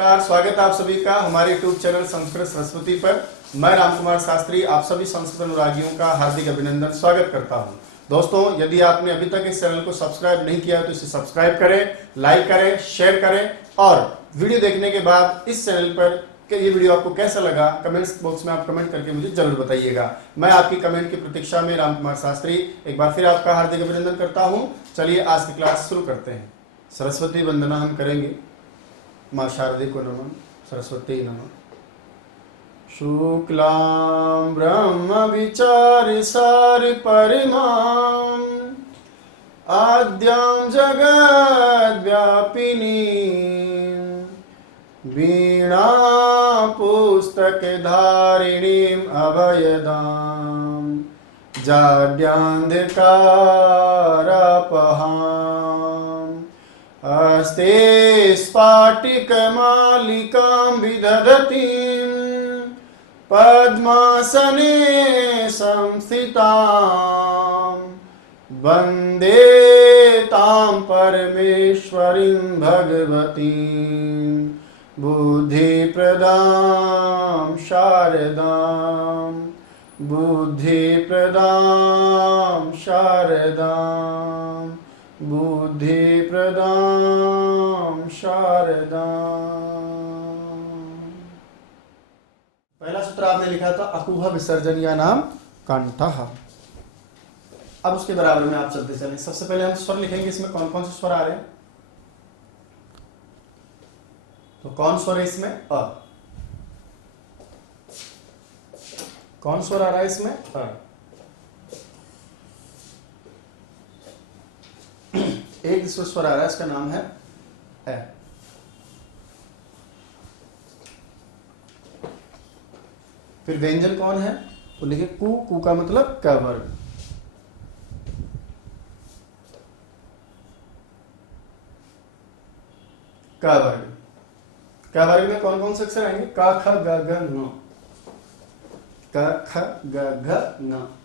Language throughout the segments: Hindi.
नमस्कार, स्वागत है आप सभी का हमारे यूट्यूब चैनल संस्कृत सरस्वती पर। मैं रामकुमार शास्त्री आप सभी संस्कृत अनुरागियों का हार्दिक अभिनंदन स्वागत करता हूं। दोस्तों, यदि आपने अभी तक इस चैनल को सब्सक्राइब नहीं किया तो इसे सब्सक्राइब करें, लाइक करें, शेयर करें और वीडियो देखने के बाद इस चैनल पर कि ये वीडियो आपको कैसा लगा कमेंट्स बॉक्स में आप कमेंट करके मुझे जरूर बताइएगा। मैं आपकी कमेंट की प्रतीक्षा में रामकुमार शास्त्री एक बार फिर आपका हार्दिक अभिनंदन करता हूं। चलिए आज की क्लास शुरू करते हैं। सरस्वती वंदना हम करेंगे। माँ शारदे को नमन, सरस्वती नमः। शुक्लां ब्रह्म विचार सार परिमां आद्यां जगद्व्यापिनीं वीणा पुस्तक धारिणीं अभयदां जाड्यान्धकारपहाम् अस्ते स्फाटिकमालिकां विदधतीं पद्मासने संस्थितां वन्दे तां परमेश्वरीं भगवतीं बुद्धिप्रदां शारदां बुद्धिप्रदां शारदां बुद्धिप्रदां शारदां। पहला सूत्र आपने लिखा था अकुह विसर्जनीय नाम कंठः। अब उसके बराबर में आप चलते चलें। सबसे पहले हम स्वर लिखेंगे। इसमें कौन कौन से स्वर आ रहे हैं? तो कौन स्वर है इसमें? अ। कौन स्वर आ रहा है इसमें? अ। एक स्वर आ रहा है, इसका नाम है ए। फिर व्यंजन कौन है? तो लिखे कु। कु का मतलब क वर्ग। क वर्ग। क वर्ग में कौन कौन से अक्षर आएंगे? क ख ग घ न। क ख ग घ न।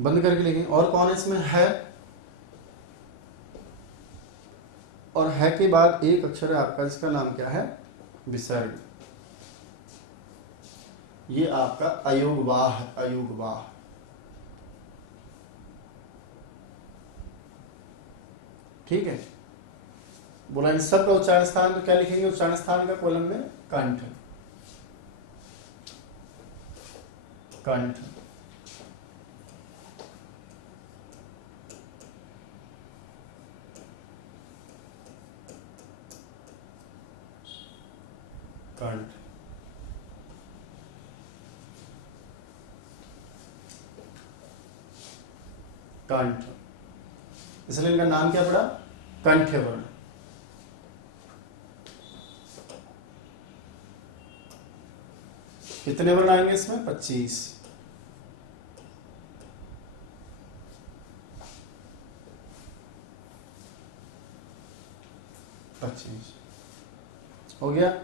बंद करके लिखेंगे। और कौन है इसमें? है। और है के बाद एक अक्षर है आपका जिसका नाम क्या है? विसर्ग। ये आपका अयोगवाह है। अयोगवाह। ठीक है। बोला इन सब का उच्चारण स्थान तो क्या लिखेंगे? उच्चारण स्थान का कॉलम में कंठ। कंठ। कंठ। कंठ। इसलिए इनका नाम क्या पड़ा? कंठ वर्ण। कितने वर्ण आएंगे इसमें? 25। हो गया।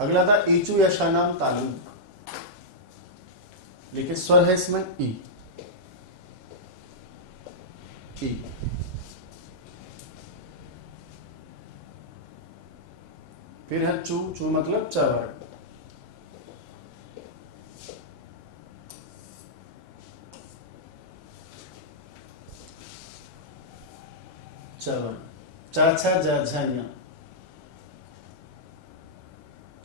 अगला था ईचू या शानाम तालु। लेकिन स्वर है इसमें ई। ई। फिर है चू। चू मतलब च वर्ग। च वर्ग। च छ ज झ ञ।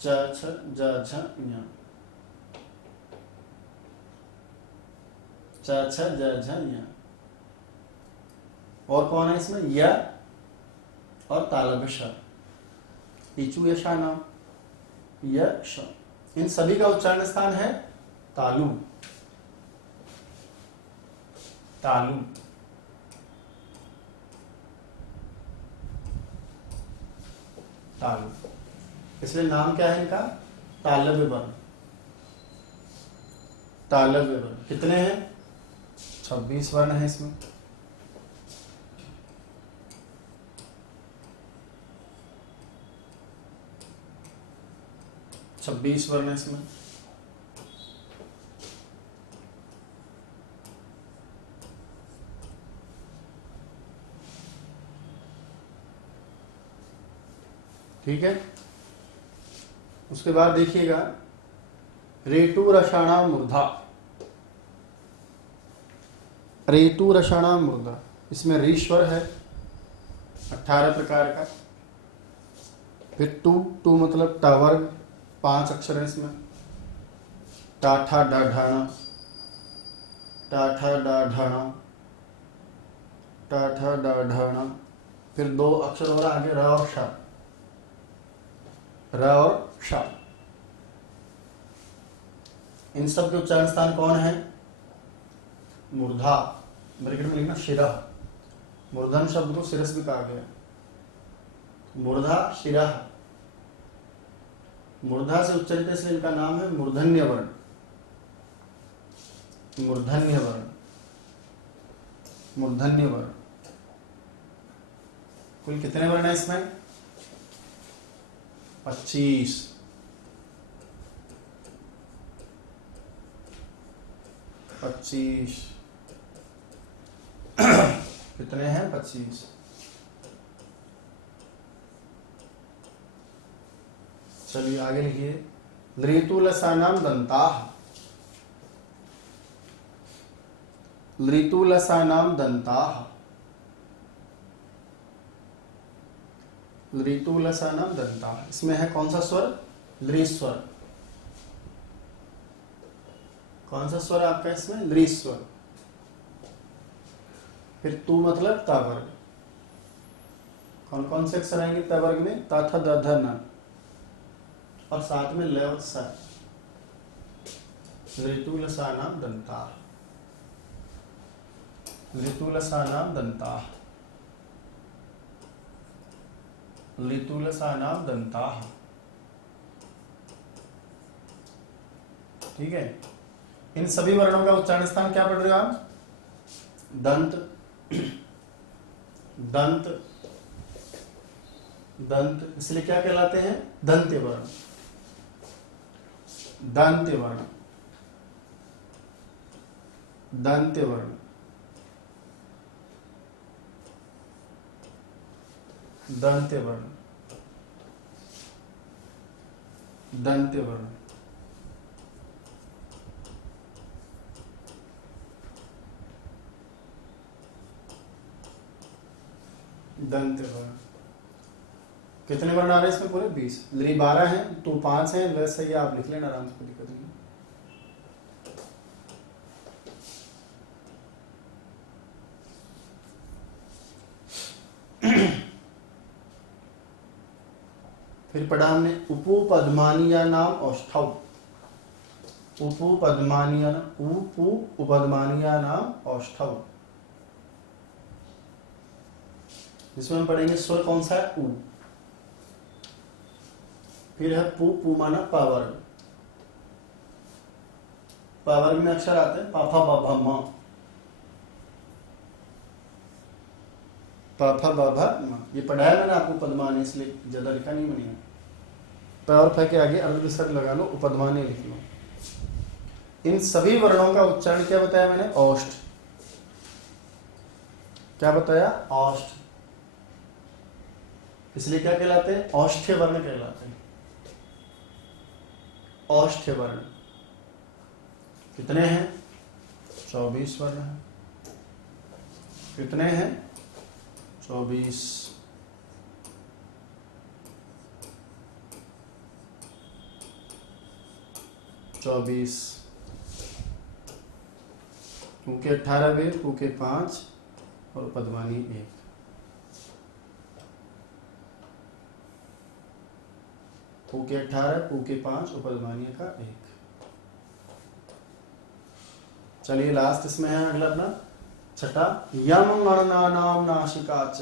च छ ज झ ञ। च छ ज झ ञ। और कौन है इसमें? य और तालव्य श। ईचू यशा नाम यश। इन सभी का उच्चारण स्थान है तालु। तालु। तालु। इसलिए नाम क्या है इनका? तालव्य वर्ण। तालव्य वर्ण। कितने हैं? 26 वर्ण है इसमें। छब्बीस वर्ण है इसमें। ठीक है। उसके बाद देखिएगा रेटु रसाणा मूर्धा। रेटु रसाणा मूर्धा, इसमें री स्वर है 18 प्रकार का। फिर टू, टू मतलब ट वर्ग, 5 अक्षर है इसमें। टाठा डाढ़ाना, टाठा डाढ़ाना, टाठा डाढ़ाना। फिर 2 अक्षर और आगे र और श, र और श। इन सब के उच्चारण स्थान कौन है? मूर्धा। ब्रैकेट में लिखना शिरः। मूर्धन शब्द को शिरस भी कहा गया। मूर्धा शिरः। मूर्धा से उच्चरित इसलिए इनका नाम है मूर्धन्य वर्ण। मूर्धन्य वर्ण, मूर्धन्य वर्ण। कुल कितने वर्ण है इसमें? 25। 25 कितने हैं? 25। चलिए आगे लिखिए। लृतुलसानाम दंताः। लृतुलसानाम दंताः। लृतुलसानाम दंताः, इसमें है कौन सा स्वर? लृ स्वर। कौन सा स्वर आपका इसमें? लृ स्वर। फिर तू मतलब ता वर्ग। कौन कौन से अक्षर आएंगे ता वर्ग में? ता था द ध न, और साथ में ल और स। लृतुलसानाम दंताः। लृतुलसानाम दंताः। लृतुलसानाम दंताः। ठीक है। इन सभी वर्णों का उच्चारण स्थान क्या पढ़ रहे हो आप? दंत, दंत, दंत। इसलिए क्या कहलाते हैं? दंत्य वर्ण। दंत्य वर्ण, दंत्य वर्ण, दंत्य वर्ण, दंत्य वर्ण। दंत्य वर्ण। कितने वर्ण आ रहे हैं इसमें? पूरे 20। लृ 12 है, तो 5 है, ल सही है, आप लिख लेना आराम से, कोई दिक्कत नहीं। फिर पढ़ा हमने उपपद्मानीय नाम औष्ठव। उपपद्मानीय, उपपद्मानीय नाम औष्ठव। इसमें हम पढ़ेंगे स्वर कौन सा है? उ। फिर है पू, पू माना पावर्ग। पावर्ग में अक्षर आते हैं पाफा बाभा मा, पाफा बाभा मा। ये पढ़ाया मैंने आपको पद्मानी, इसलिए ज्यादा लिखा नहीं मैंने। प और फ के आगे अर्ध विसर्ग लगा लो, उपद्मानी लिख लो। इन सभी वर्णों का उच्चारण क्या बताया मैंने? औष्ठ। क्या बताया? औष्ठ। इसलिए क्या कहलाते हैं? औष्ठ्य वर्ण कहलाते हैं। औष्ठ्य वर्ण। कितने हैं? 24 वर्ण हैं। कितने हैं? 24। 24। ऊ के 18 वेद, ऊ के 5 और पद्मानी 1। ऊ के 18, ऊ के 5 और पद्मानी का 1। चलिए लास्ट इसमें है अगला अपना छठा, यम गणनानाम नासिकाच।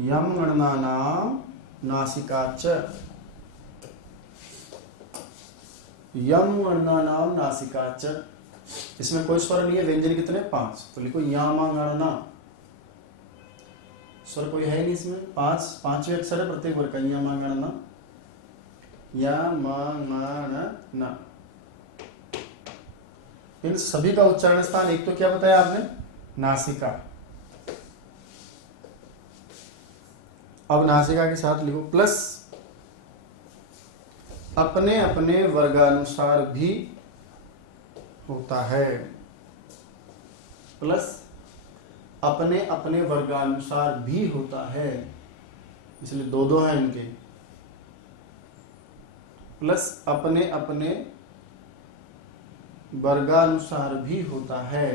यम गणनानाम नासिकाच। यम गणनानाम नासिकाच। इसमें कोई स्वर नहीं है, व्यंजन कितने? 5। तो लिखो यामा गणना। स्वर कोई है नहीं इसमें, 5वें अक्षर है प्रत्येक वर्ग का। यामा गणना, यामा। इन सभी का उच्चारण स्थान एक तो क्या बताया आपने? नासिका। अब नासिका के साथ लिखो प्लस अपने अपने वर्गानुसार भी होता है, प्लस अपने अपने वर्गानुसार भी होता है, इसलिए दो दो हैं इनके, प्लस अपने अपने वर्गानुसार भी होता है,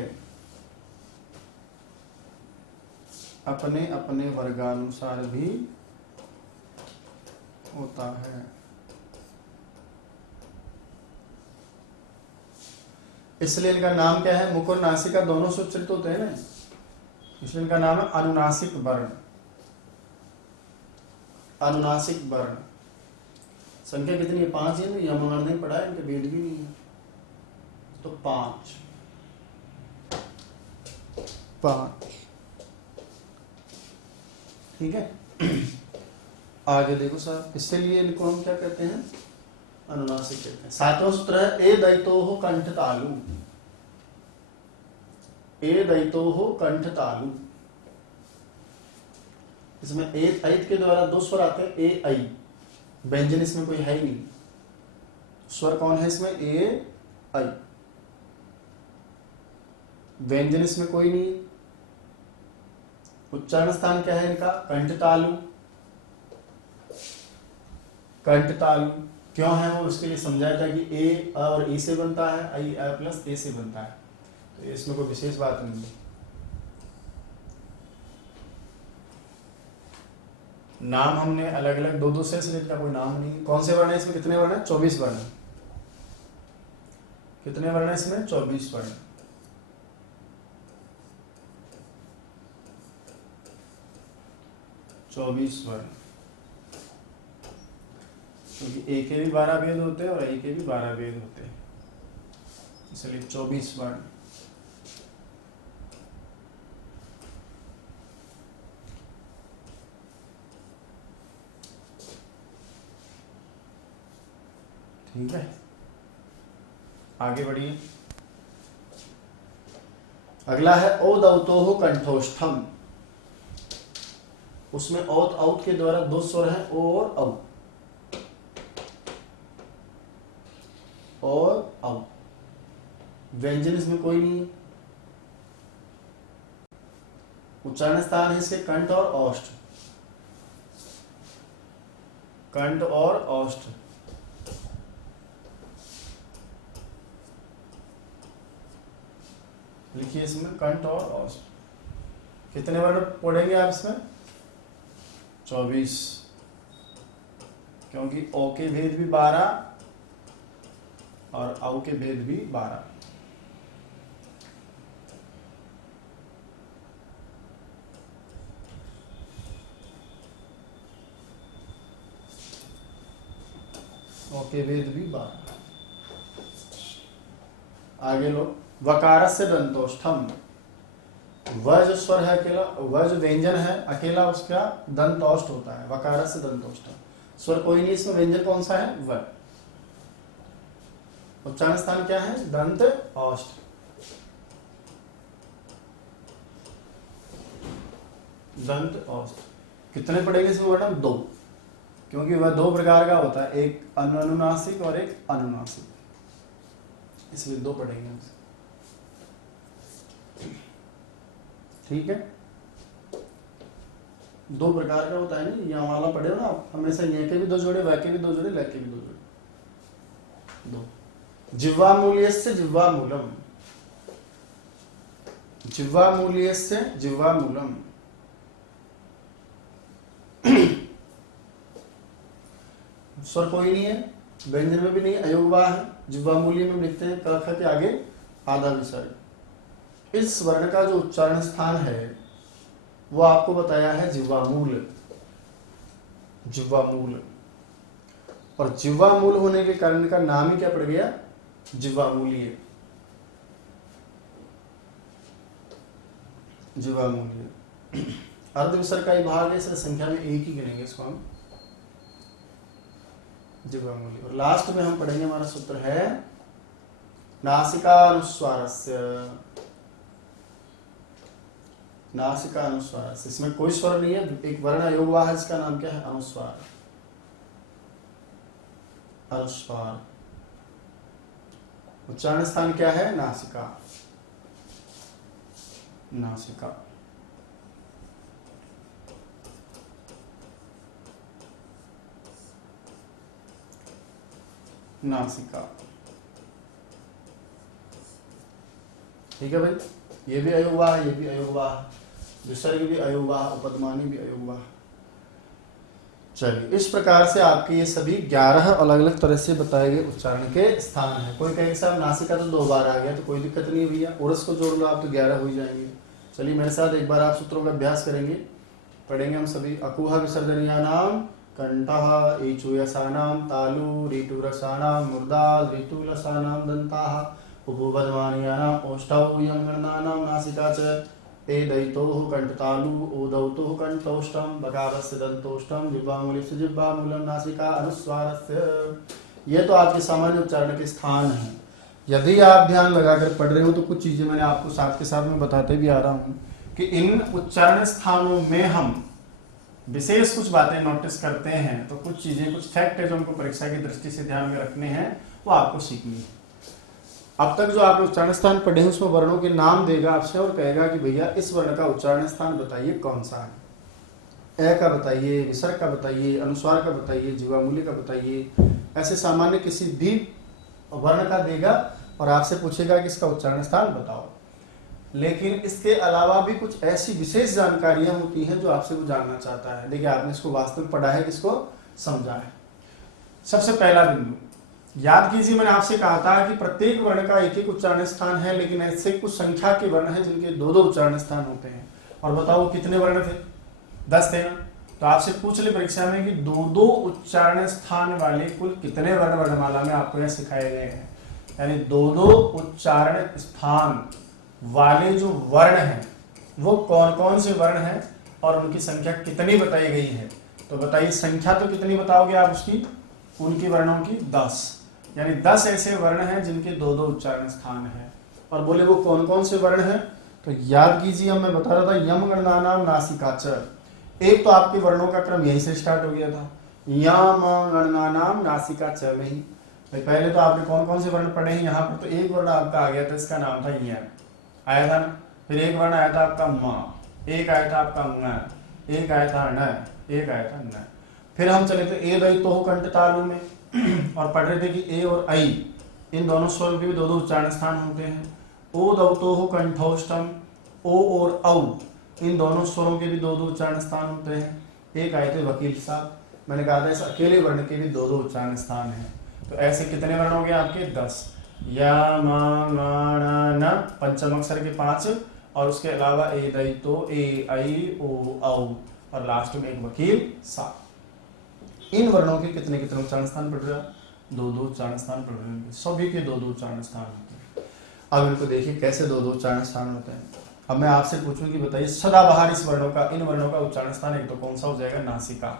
अपने अपने वर्गानुसार भी होता है। इसलिए इनका नाम क्या है, मुख और नासिका दोनों से उच्चरित होते हैं ना, इसलिए इनका नाम है अनुनासिक वर्ण। अनुनासिक वर्ण संख्या कितनी है, 5 है ना, यमुना नहीं पढ़ा है, इनके वेद भी नहीं है, तो 5 5। ठीक है। आगे देखो साहब, इसलिए इनको हम क्या कहते हैं, अनुनासिक कहते हैं। 7वां सूत्र है ए दैतो कंठ तालु, ए दैतो कंठ तालु। इसमें ए ऐत के द्वारा दो स्वर आते हैं, ए ऐ, व्यंजन इसमें कोई है ही नहीं, स्वर कौन है इसमें, ए ऐ, व्यंजन इसमें कोई नहीं। उच्चारण स्थान क्या है इनका, कंठ तालु। कंठ तालु क्यों है वो उसके लिए समझाया था कि ए और ए से बनता है, आई प्लस ए से बनता है, तो इसमें कोई विशेष बात नहीं है। नाम हमने अलग अलग दो दो से इसका कोई नाम नहीं। कौन से वर्ण है इसमें, कितने वर्ण है, 24 वर्ण। कितने वर्ण है इसमें, 24 वर्ण। क्योंकि ए के भी 12 भेद होते हैं और ए के भी 12 भेद होते हैं, इसलिए 24 वर्ण। ठीक है, आगे बढ़िए। अगला है औदौतोः कंठोष्ठम। उसमें औत औत के द्वारा दो स्वर हैं, ओ और औ, और औ। व्यंजन इसमें कोई नहीं है। उच्चारण स्थान है इसके कंठ और औष्ठ, कंठ और औष्ठ। लिखिए इसमें कंठ और औष्ठ। कितने वर्ण पढ़ेंगे आप इसमें, 24, क्योंकि ओ के भेद भी 12 और औ के भेद भी 12। ओ के भेद भी 12। आगे लो, वकारस्य दंतोष्ठम। वह जो स्वर है अकेला, वह जो व्यंजन है अकेला, उसका दंतोष्ठ होता है, वकारस्य दंतोष्ठम। स्वर कोई नहीं इसमें, व्यंजन कौन सा है, वह। उच्चारण स्थान क्या है, दंत औष्ठ। दंत औष्ठ। कितने पढ़ेंगे इसमें वर्ण, 2, क्योंकि वह 2 प्रकार का होता है, एक अनुनासिक और एक अनुनासिक, इसलिए 2 पढ़ेंगे। ठीक है, 2 प्रकार का होता है ना, यहाँ वाला पढ़े हो ना आप, हमेशा ये के भी 2 जोड़े, वह के भी 2 जोड़े, ल के भी 2 जोड़े। 2 जिह्वामूल्यस्य जिह्वामूलम। जिह्वामूल्यस्य जिह्वामूलम। स्वर कोई नहीं है, व्यंजन में भी नहीं, अयोगवा है। जिह्वामूल्य में लिखते हैं क ख के आगे आधा विसर्ग। इस वर्ण का जो उच्चारण स्थान है वो आपको बताया है जिह्वामूल। जिह्वामूल, और जिह्वामूल होने के कारण का नाम ही क्या पड़ गया, जिह्वामूलीय। जिह्वामूलीय अर्ध विसर्ग का ही भाग है, इसे संख्या में एक ही गिनेंगे इसको हम, जिह्वामूलीय। और लास्ट में हम पढ़ेंगे, हमारा सूत्र है नासिकानुस्वारस्य। नासिका अनुस्वार, इसमें कोई स्वर नहीं है, एक वर्ण अयोगवाह है, इसका नाम क्या है? अनुस्वार। अनुस्वार उच्चारण स्थान क्या है? नासिका। नासिका। नासिका। ठीक है भाई, ये भी अयोगवाह, ये भी अयोगवाह, विसर्ग भी अयोगवाह, उपदमानी भी अयोगवाह। चलिए, इस प्रकार से आपके ये सभी 11 अलग अलग तरह से बताए गए उच्चारण के स्थान है। कोई कहेगा साहब नासिका तो 2 बार आ गया, तो कोई दिक्कत नहीं है भैया, उरस को जोड़ लो आप तो 11 हो ही जाएंगे। चलिए मेरे साथ एक बार आप सूत्रों का अभ्यास करेंगे, पढ़ेंगे हम सभी। अकुहा विसर्जनीयानाम कंठः, ईचुयसानाम तालु, ऋतुरसानाम मूर्धाः, ऋतुलसानाम दन्ताः, उपपदमानीयानाम ओष्ठौ, यम गणनानाम नासिका च, एदैतोः कंठतालु, ओदैतोः कंठोष्ठम, बकारस्य दन्तोष्ठम, जिह्वामूलस्य जिह्वामूलम, नासिका अनुस्वारस्य। ये तो आपके सामान्य उच्चारण के स्थान हैं। यदि आप ध्यान लगाकर पढ़ रहे हो तो कुछ चीजें मैंने आपको साथ के साथ में बताते भी आ रहा हूं कि इन उच्चारण स्थानों में हम विशेष कुछ बातें नोटिस करते हैं, तो कुछ चीजें, कुछ फैक्ट है जो हमको परीक्षा की दृष्टि से ध्यान में रखने हैं, वो आपको सीखनी है। अब तक जो आपने उच्चारण स्थान पढ़े हैं उसमें वर्णों के नाम देगा आपसे और कहेगा कि भैया इस वर्ण का उच्चारण स्थान बताइए कौन सा है। ए का बताइए, विसर्ग का बताइए, अनुस्वार का बताइए, जीवामूल्य का बताइए, ऐसे सामान्य किसी भी वर्ण का देगा और आपसे पूछेगा कि इसका उच्चारण स्थान बताओ। लेकिन इसके अलावा भी कुछ ऐसी विशेष जानकारियां होती हैं जो आपसे वो जानना चाहता है। देखिए, आपने इसको वास्तव में पढ़ा है, किसको समझा है। सबसे पहला बिंदु याद कीजिए, मैंने आपसे कहा था कि प्रत्येक वर्ण का एक एक उच्चारण स्थान है, लेकिन ऐसे कुछ संख्या के वर्ण हैं जिनके 2-2 उच्चारण स्थान होते हैं। और बताओ कितने वर्ण थे? 10 थे ना। तो आपसे पूछ ले परीक्षा में कि 2-2 उच्चारण स्थान वाले कुल कितने वर्ण वर्णमाला में आपको यह सिखाए गए हैं। यानी 2-2 उच्चारण स्थान वाले जो वर्ण हैं वो कौन कौन से वर्ण हैं और उनकी संख्या कितनी बताई गई है। तो बताइए, संख्या तो कितनी बताओगे आप उसकी? उनके वर्णों की 10, यानी 10 ऐसे वर्ण हैं जिनके 2-2 उच्चारण स्थान है। और बोले वो कौन कौन से वर्ण हैं, तो याद कीजिए, मैं बता रहा था यम गणनानाम नासिका च। एक तो आपके वर्णों का क्रम यहीं से स्टार्ट हो गया था, यम गणनानाम नासिका च में ही। भाई पहले तो आपने कौन कौन से वर्ण पढ़े हैं यहाँ पर, तो एक वर्ण आपका आ गया था, इसका नाम था य, आया था ना। फिर एक वर्ण आया था आपका म, एक आया था आपका ng, एक आया था न, एक आया था न। फिर हम चले थे ए दई तो कंठ तालु में और पढ़ रहे थे कि ए और आई इन दोनों स्वर के भी 2-2 उच्चारण स्थान होते हैं। ओ दौतो कंठोष्टम, ओ और औ इन दोनों स्वरों के भी 2-2 उच्चारण स्थान होते हैं। एक आए थे वकील साहब, मैंने कहा था इस अकेले वर्ण के भी 2-2 उच्चारण स्थान हैं। तो ऐसे कितने वर्ण हो गए आपके? 10। या न पंचम अक्षर के 5 और उसके अलावा ए दई तो, ए आई, ओ औ और लास्ट में एक वकील साहब। इन वर्णों के कितने कितने उच्चारण स्थान पढ़ रहे हो? 2-2 उच्चारण स्थान पढ़ रहे हैं, सभी के 2-2 उच्चारण स्थान होते हैं। अब इनको देखिए कैसे 2-2 उच्चारण स्थान होते हैं। अब मैं आपसे पूछूं कि बताइए सदाबहार इस वर्णों का, इन वर्णों का उच्चारण स्थान एक तो कौन सा हो जाएगा? नासिका,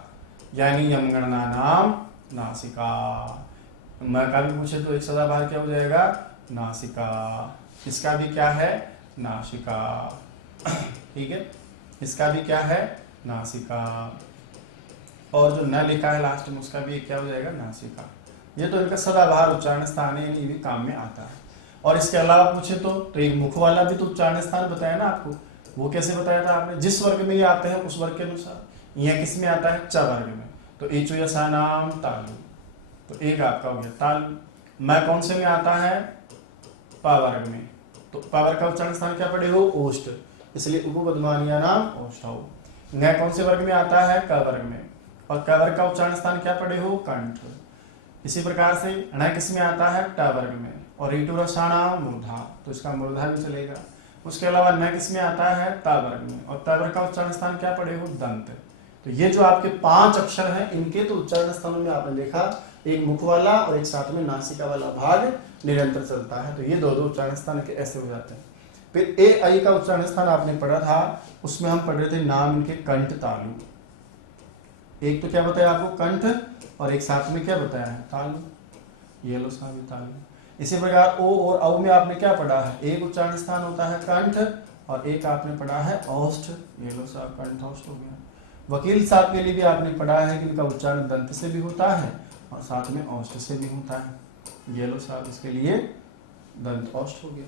यानी यम गणनानाम नासिका। मैं का भी पूछे तो एक सदाबहार क्या हो जाएगा? नासिका। इसका भी क्या है? नासिका। ठीक है, इसका भी क्या है? नासिका। और जो न लिखा है लास्ट में उसका भी क्या हो जाएगा? नासिका। ये तो इनका सदाबहार उच्चारण स्थान है, ये भी काम में आता है। और इसके अलावा पूछे तो एक मुख वाला भी तो उच्चारण स्थान बताया ना आपको, वो कैसे बताया था आपने? जिस वर्ग में ये आते हैं उस वर्ग के अनुसार। यह किस में आता है? च वर्ग में। तो ईचु यसानाम तालु, तो एक आपका हो गया तालु। मैं कौन से में आता है? प वर्ग में। तो प वर्ग का उच्चारण स्थान क्या पढ़े हो? ओष्ठ, इसलिए उपपदमानिया नाम ओष्ठौ। न कौन से वर्ग में आता है? क वर्ग में। और क वर्ग का उच्चारण स्थान क्या पढ़े हो? कंठ। इसी प्रकार से ण किस में आता है? ट वर्ग में। और ऋतुरसाणाम मूर्धा, तो इसका मूर्धा भी चलेगा। उसके अलावा न किस में आता है? त वर्ग में। और त वर्ग का उच्चारण स्थान क्या पढ़े हो? दंत। तो ये जो आपके 5 अक्षर हैं इनके तो उच्चारण स्थानों में आपने देखा एक मुख वाला और एक साथ में नासिका वाला भाग निरंतर चलता है। तो ये 2-2 उच्चारण स्थान के ऐसे हो जाते हैं। फिर ए आई का उच्चारण स्थान आपने पढ़ा था, उसमें हम पढ़ रहे थे नाम इनके कंठ तालु। एक तो क्या बताया आपको? कंठ, और एक साथ में क्या बताया है? तालु। ये लो साहब तालु। इसी प्रकार ओ और औ में आपने क्या पढ़ा है? एक उच्चारण स्थान होता है कंठ और एक आपने पढ़ा है औष्ठ, ये लो साहब कंठौष्ठ हो गया। वकील साहब के लिए भी आपने पढ़ा है कि इनका उच्चारण दंत से भी होता है और साथ में औष्ठ से भी होता है। ये लो साहब इसके लिए दंत औष्ठ हो गया।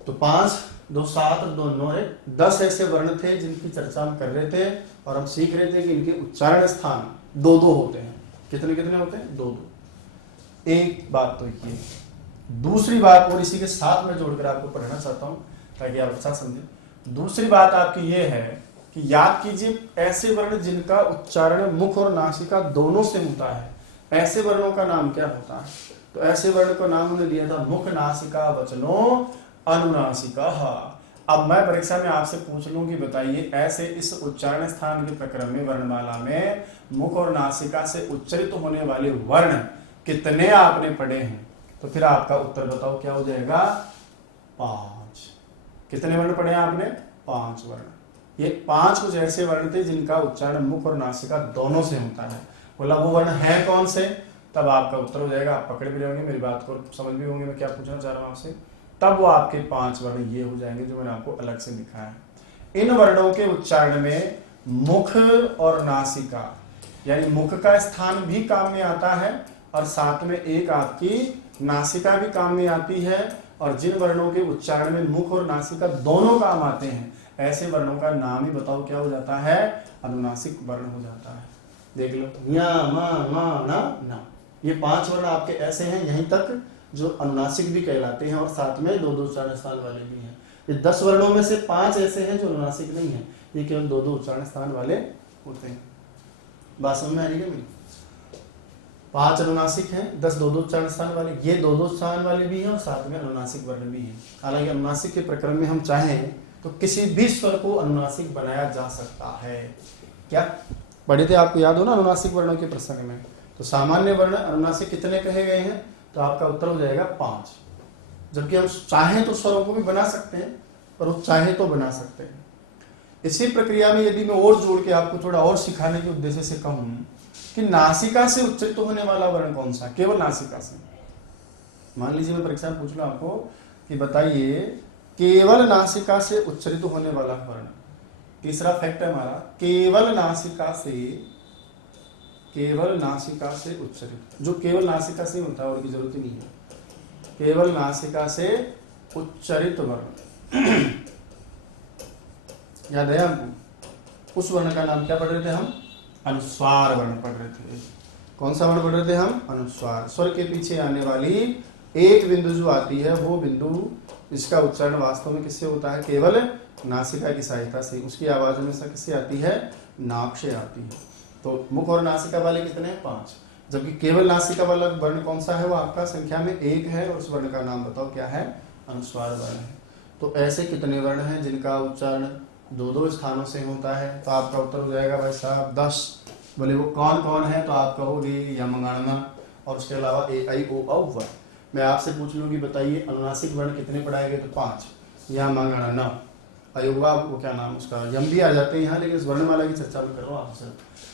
तो 5, 2, 7, 2, 9, 10 ऐसे वर्ण थे जिनकी चर्चा हम कर रहे थे और हम सीख रहे थे कि इनके उच्चारण स्थान 2-2 होते हैं। कितने कितने होते हैं? 2-2। एक बात तो ये, दूसरी बात और इसी के साथ में जोड़कर आपको पढ़ना चाहता हूं ताकि आप अच्छा समझें। दूसरी बात आपकी ये है कि याद कीजिए ऐसे वर्ण जिनका उच्चारण मुख और नासिका दोनों से होता है, ऐसे वर्णों का नाम क्या होता है? तो ऐसे वर्ण को नाम उन्होंने दिया था मुख नासिका वचनों अनुनासिका। अब मैं परीक्षा में आपसे पूछ लूं कि बताइए ऐसे इस उच्चारण स्थान के प्रक्रम में वर्णमाला में मुख और नासिका से उच्चरित होने वाले वर्ण कितने आपने पढ़े हैं? तो फिर आपका उत्तर बताओ क्या हो जाएगा? 5। कितने वर्ण पढ़े आपने? 5 वर्ण। ये 5 कुछ ऐसे वर्ण थे जिनका उच्चारण मुख और नासिका दोनों से होता है। बोला वो वर्ण है कौन से? तब आपका उत्तर हो जाएगा, आप पकड़ भी रहोगे, मेरी बात को समझ भी होंगे मैं क्या पूछना चाह रहा हूं आपसे। तब वो आपके 5 वर्ण ये हो जाएंगे जो मैंने आपको अलग से दिखाया है। इन वर्णों के उच्चारण में मुख और नासिका यानी मुख का स्थान भी काम में आता है और साथ में एक आपकी नासिका भी काम में आती है। और जिन वर्णों के उच्चारण में मुख और नासिका दोनों काम आते हैं ऐसे वर्णों का नाम ही बताओ क्या हो जाता है? अनुनासिक वर्ण हो जाता है। देख लो, या, मा, ना, ना, ये 5 वर्ण आपके ऐसे हैं यहीं तक जो अनुनासिक भी कहलाते हैं और साथ में 2-2 उच्चारण स्थान वाले भी हैं। ये 10 वर्णों में से 5 ऐसे हैं जो अनुनासिक नहीं है, ये केवल 2-2 उच्चारण स्थान वाले होते हैं। बात समझ में आ रही है मेरी? 5 अनुनासिक हैं, 10 2-2 उच्चारण स्थान वाले, ये 2-2 उच्चारण वाले भी हैं और साथ में अनुनासिक वर्ण भी हैं। हालांकि अनुनासिक के प्रकरण में हम चाहें तो किसी भी स्वर को अनुनासिक बनाया जा सकता है। क्या पढ़े थे? आपको याद हो ना अनुनासिक वर्णों के प्रसंग में? तो सामान्य वर्ण अनुनासिक कितने कहे गए हैं? तो आपका उत्तर हो जाएगा 5। जबकि हम चाहें तो स्वरों को भी बना सकते हैं, पर वो चाहे तो बना सकते हैं। इसी प्रक्रिया में यदि मैं और जोड़ के आपको थोड़ा और सिखाने के उद्देश्य से कहूं कि नासिका से उच्चरित होने वाला वर्ण कौन सा? केवल नासिका से। मान लीजिए मैं परीक्षा में पूछ लूं आपको कि बताइए केवल नासिका से उच्चरित होने वाला वर्ण। तीसरा फैक्ट है हमारा, केवल नासिका से उच्चरित। जो केवल नासिका से होता है और की जरूरत ही नहीं है। केवल नासिका से उच्चरित वर्ण याद है हमको? उस वर्ण का नाम क्या पढ़ रहे थे हम? अनुस्वार वर्ण पढ़ रहे थे। कौन सा वर्ण पढ़ रहे थे हम? अनुस्वार। स्वर के पीछे आने वाली एक बिंदु जो आती है वो बिंदु, इसका उच्चारण वास्तव में किससे होता है? केवल नासिका की सहायता से। उसकी आवाज हमेशा किससे आती है? नाक से आती है। तो मुख और नासिका वाले कितने हैं? 5। जबकि केवल नासिका वाला वर्ण कौन सा है? वो आपका संख्या में 1 है और उस वर्ण का नाम बताओ क्या है? अनुस्वार वर्ण है। तो ऐसे कितने वर्ण हैं जिनका उच्चारण 2-2 स्थानों से होता है? तो आपका उत्तर हो जाएगा भाई साहब 10। बोले वो कौन कौन है? तो आप कहोगे यमगणना और उसके अलावा ए आई ओ औ वर्ण। मैं आपसे पूछ लूँ कि बताइए अनुनासिक वर्ण कितने पढ़ाए गए? तो 5। यमगणना, अयोगा, वो क्या नाम उसका, यम भी आ जाते हैं यहाँ, लेकिन इस वर्णमाला की चर्चा में कर रहा हूँ आपसे।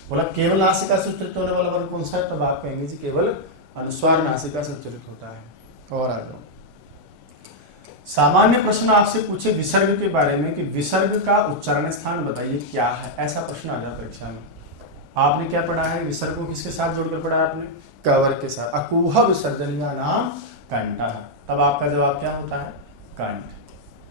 बोला केवल नासिका से उच्चरित होने वाला वर्ण कौन सा है? तब आप कहेंगे जी केवल अनुस्वार नासिका से उच्चरित होता है। और आ जाओ, सामान्य प्रश्न आपसे पूछे विसर्ग के बारे में कि विसर्ग का उच्चारण स्थान बताइए क्या है? ऐसा प्रश्न आ जाता परीक्षा में। आपने क्या पढ़ा है? विसर्ग को किसके साथ जोड़कर पढ़ा है आपने? कवर के साथ। अकुह विसर्जनीय नाम कंठ। तब आपका जवाब क्या होता है? कंठ।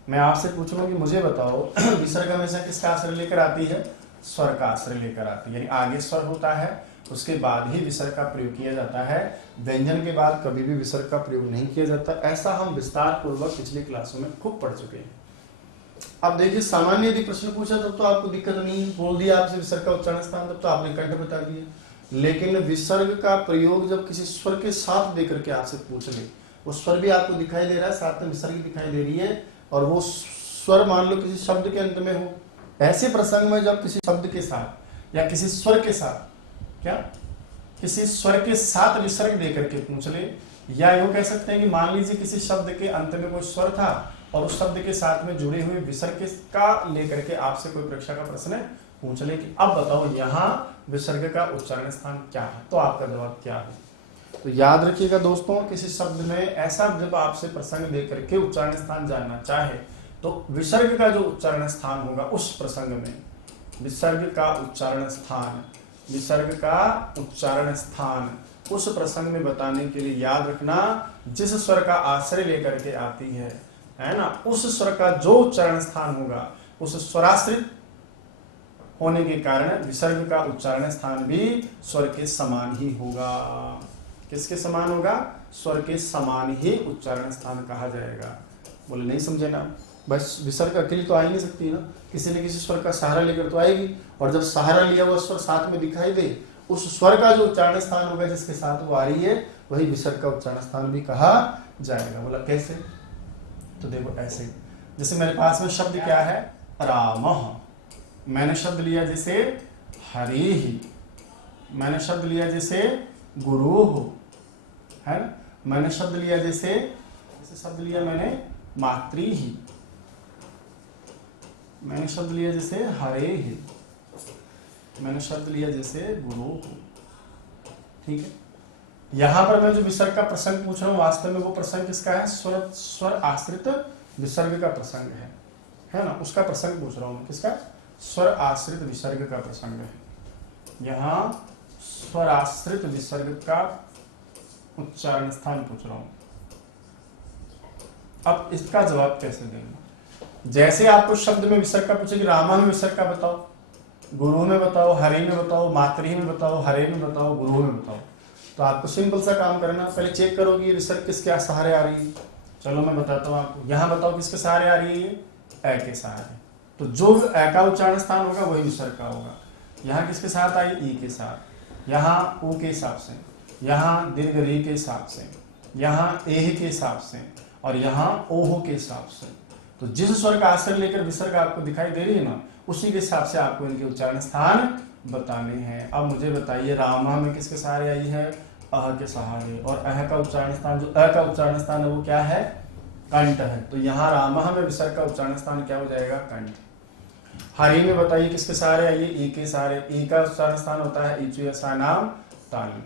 मैं आपसे पूछूंगा कि मुझे बताओ विसर्ग हमेशा किसका आश्रय लेकर आती है? स्वर का आश्रय लेकर आती है। यानी आगे स्वर होता है उसके बाद ही विसर्ग का प्रयोग किया जाता है। व्यंजन के बाद कभी भी विसर्ग का प्रयोग नहीं किया जाता। ऐसा हम विस्तार पूर्वक पिछली क्लासों में खूब पढ़ चुके हैं। अब देखिए सामान्य यदि प्रश्न पूछा तब तो आपको दिक्कत नहीं, बोल दिया आपसे विसर्ग का उच्चारण स्थान, तब तो आपने कंठ बता दिया। लेकिन विसर्ग का प्रयोग जब किसी स्वर के साथ देकर के आपसे पूछ ले, वो स्वर भी आपको दिखाई दे रहा है, साथ में विसर्ग दिखाई दे रही है, और वो स्वर मान लो किसी शब्द के अंत में हो, ऐसे प्रसंग में जब किसी शब्द के साथ या किसी स्वर के साथ, क्या किसी स्वर के साथ विसर्ग देकर के पूछ ले, या यूं कह सकते हैं कि मान लीजिए किसी शब्द के अंत में कोई स्वर था और उस शब्द के साथ में जुड़े हुए विसर्ग का लेकर के आपसे कोई परीक्षा का प्रश्न पूछ ले कि अब बताओ यहाँ विसर्ग का उच्चारण स्थान क्या है, तो आपका जवाब क्या है। तो याद रखिएगा दोस्तों, किसी शब्द में ऐसा जब आपसे प्रसंग देकर के उच्चारण स्थान जानना चाहे तो विसर्ग का जो उच्चारण स्थान होगा उस प्रसंग में, विसर्ग का उच्चारण स्थान, विसर्ग का उच्चारण स्थान उस प्रसंग में बताने के लिए याद रखना, जिस स्वर का आश्रय लेकर के आती है ना, उस स्वर का जो उच्चारण स्थान होगा उस स्वराश्रित होने के कारण विसर्ग का उच्चारण स्थान भी स्वर के समान ही होगा। किसके समान होगा? स्वर के समान ही उच्चारण स्थान कहा जाएगा। बोले नहीं समझे ना, बस विसर्ग अकेली तो आ ही नहीं सकती ना, किसी न किसी स्वर का सहारा लेकर तो आएगी, और जब सहारा लिया हुआ स्वर साथ में दिखाई दे, उस स्वर का जो उच्चारण स्थान होगा जिसके साथ वो आ रही है, वही विसर्ग का उच्चारण स्थान भी कहा जाएगा। बोला कैसे? तो देखो ऐसे, जैसे मेरे पास में शब्द क्या है? रामः। मैंने शब्द लिया जैसे हरिः, मैंने शब्द लिया जैसे गुरुः, है ना, मैंने शब्द लिया जैसे शब्द लिया मैंने मातृः, मैंने शब्द लिया जैसे हरेः, मैंने शब्द लिया जैसे गुरुः। ठीक है, यहां पर मैं जो विसर्ग का प्रसंग पूछ रहा हूं, वास्तव में वो प्रसंग किसका है? स्वर आश्रित विसर्ग का प्रसंग है ना, उसका प्रसंग पूछ रहा हूं। किसका? स्वर आश्रित विसर्ग का प्रसंग है। यहां स्वर आश्रित विसर्ग का उच्चारण स्थान पूछ रहा हूं। अब इसका जवाब कैसे देना? जैसे आपको शब्द में विसर्ग का पूछे कि रामा में विसर्ग का बताओ, गुरु में बताओ, हरि में बताओ, मातृ में बताओ, हरे में बताओ, गुरु में बताओ, तो आपको सिंपल सा काम करना, पहले चेक करो कि ये विसर्ग किसके सहारे आ रही है। चलो मैं बताता हूँ आपको। यहाँ बताओ किसके सहारे आ रही है? ए के सहारे। तो जो ए का उच्चारण स्थान होगा वही विसर्ग का होगा। यहाँ किसके साथ आई? ई के साथ। यहाँ ऊ के हिसाब से, यहाँ दीर्घ री के हिसाब से, यहाँ एह के हिसाब से, और यहाँ ओह के हिसाब से। तो जिस स्वर का आश्रय लेकर विसर्ग आपको दिखाई दे रही है ना, उसी के हिसाब से आपको इनके उच्चारण स्थान बताने हैं। अब मुझे बताइए, रामा में किसके सहारे आई है? अह के सहारे। और अह का उच्चारण स्थान, जो अ का उच्चारण स्थान है वो क्या है? कंठ है। तो यहाँ रामा में विसर्ग का उच्चारण स्थान क्या हो जाएगा? कंठ। हरि में बताइए किसके सहारे आई है? ई के सहारे। ई का उच्चारण स्थान होता है ईचु यसा नाम ताली।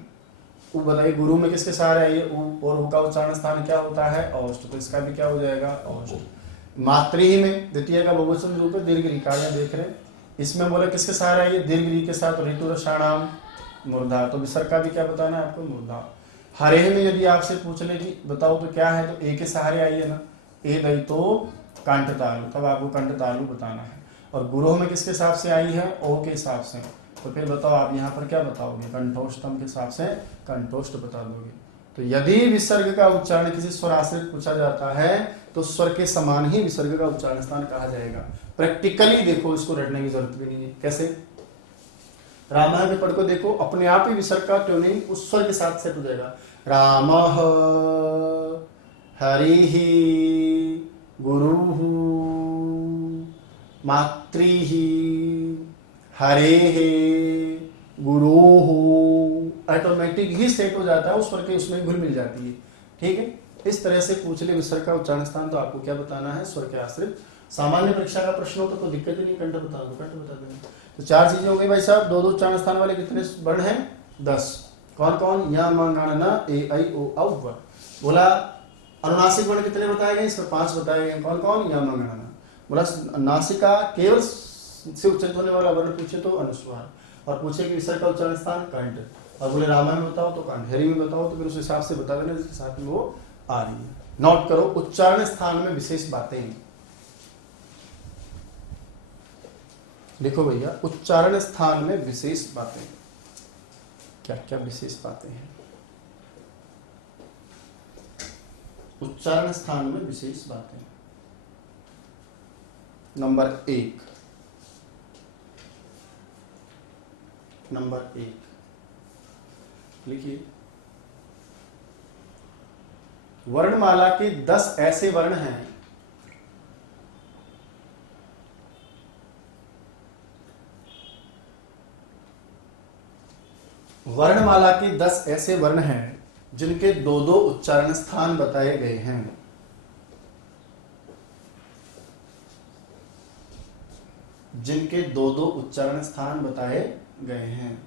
उ बताइए गुरु में किसके सहारे आई है? उ, और उ का उच्चारण स्थान क्या होता है? औष्ठ। तो इसका भी क्या हो जाएगा? औष्ठ। मातृ में द्वितीय का बहुवचन रूप है, दीर्घ ऋकारियां देख रहे हैं, इसमें बोले किसके सहारे आई है? दीर्घ री के साथ ऋतु रसाणाम मूर्धा। तो विसर्ग का भी क्या बताना है आपको? मूर्धा। हरे में यदि आपसे पूछ ले कि बताओ तो क्या है, तो ए के सहारे आई है ना, ए दई तो कंठ तालु, तब आपको कंठ तालु बताना है। और गुरु में किसके हिसाब से आई है? ओ के हिसाब से। तो फिर बताओ आप यहाँ पर क्या बताओगे? कंठोष्टम के हिसाब से कंठोष्ट बता दोगे। तो यदि विसर्ग का उच्चारण किसी स्वर आश्रित पूछा जाता है तो स्वर के समान ही विसर्ग का उच्चारण स्थान कहा जाएगा। प्रैक्टिकली देखो, इसको रटने की जरूरत भी नहीं है। कैसे? रामायण के पढ़ को देखो, अपने आप ही विसर्ग का ट्यूनिंग उस स्वर के साथ सेट हो जाएगा। रामः हरिः गुरुः मातृः हरेः गुरोः, ऑटोमेटिक ही सेट हो जाता है, उस स्वर के उसमें घुल मिल जाती है। ठीक है, इस तरह से पूछ ले विसर्ग का उच्चारण स्थान, तो आपको क्या बताना है? स्वर के आश्रित। सामान्य परीक्षा का प्रश्न हो तो दिक्कत ही नहीं, कंठ बता दो, कंठ बता देना। तो चार चीजें हो गई भाई साहब। दो दो उच्चारण स्थान वाले कितने वर्ण हैं? 10। कौन कौन? या म ण न ए ऐ ओ औ व। बोला अनुनासिक वर्ण कितने बताए गए? इसमें 5 बताए गए। कौन कौन? या म ण न। बोला नासिका केवल से उच्चारित होने वाला वर्ण पूछे तो अनुस्वार, और पूछे कि विसर्ग का उच्चारण स्थान कंठ, और बोले रामायण में बताओ तो कंठ, हरि में बताओ तो फिर उस हिसाब से बता देना जिसके साथ में वो आ रही है। नोट करो, उच्चारण स्थान में विशेष बातें। लिखो भैया, उच्चारण स्थान में विशेष बातें। क्या क्या विशेष बातें हैं? उच्चारण स्थान में विशेष बातें। नंबर 1, नंबर 1 लिखिए, वर्णमाला के 10 ऐसे वर्ण हैं वर्णमाला के 10 ऐसे वर्ण हैं जिनके दो दो उच्चारण स्थान बताए गए हैं। जिनके दो दो उच्चारण स्थान बताए गए हैं।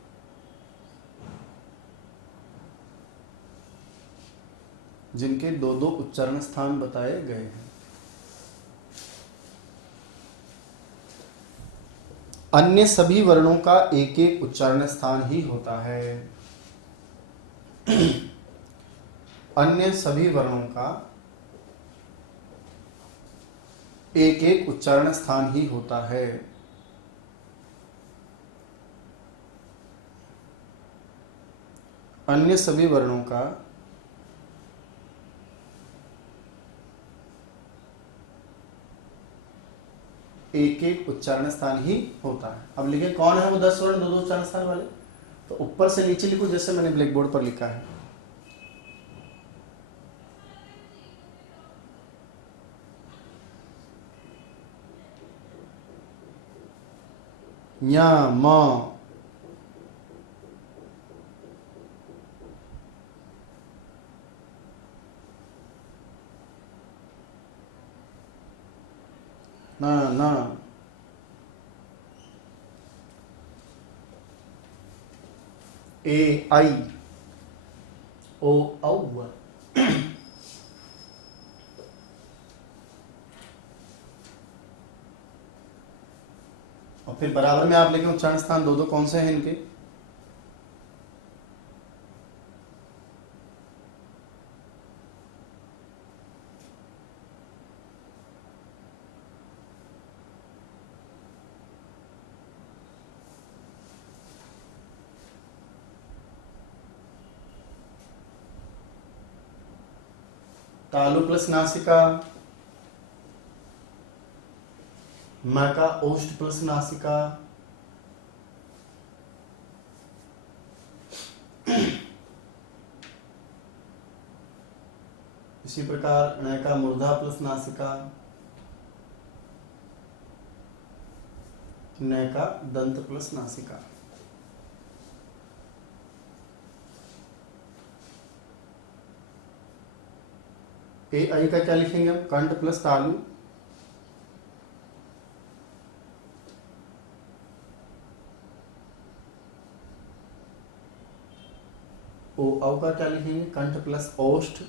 जिनके दो दो उच्चारण स्थान बताए गए हैं। अन्य सभी वर्णों का एक एक उच्चारण स्थान ही होता है। अन्य सभी वर्णों का एक एक उच्चारण स्थान ही होता है। अन्य सभी वर्णों का एक एक उच्चारण स्थान ही होता है। अब लिखे कौन है वो 10 वर्ण दो दो उच्चारण स्थान वाले, तो ऊपर से नीचे लिखो जैसे मैंने ब्लैक बोर्ड पर लिखा है। य म न न ए आई ओ औ। और फिर बराबर में आप लिखें उच्चारण स्थान दो दो कौन से हैं इनके। तालु प्लस नासिका, म का ओष्ठ प्लस नासिका, इसी प्रकार ण का मूर्धा प्लस नासिका, न का दंत प्लस नासिका। ए आई का क्या लिखेंगे हम, कंठ प्लस तालु, ओ औ का क्या लिखेंगे, कंठ प्लस ओष्ठ,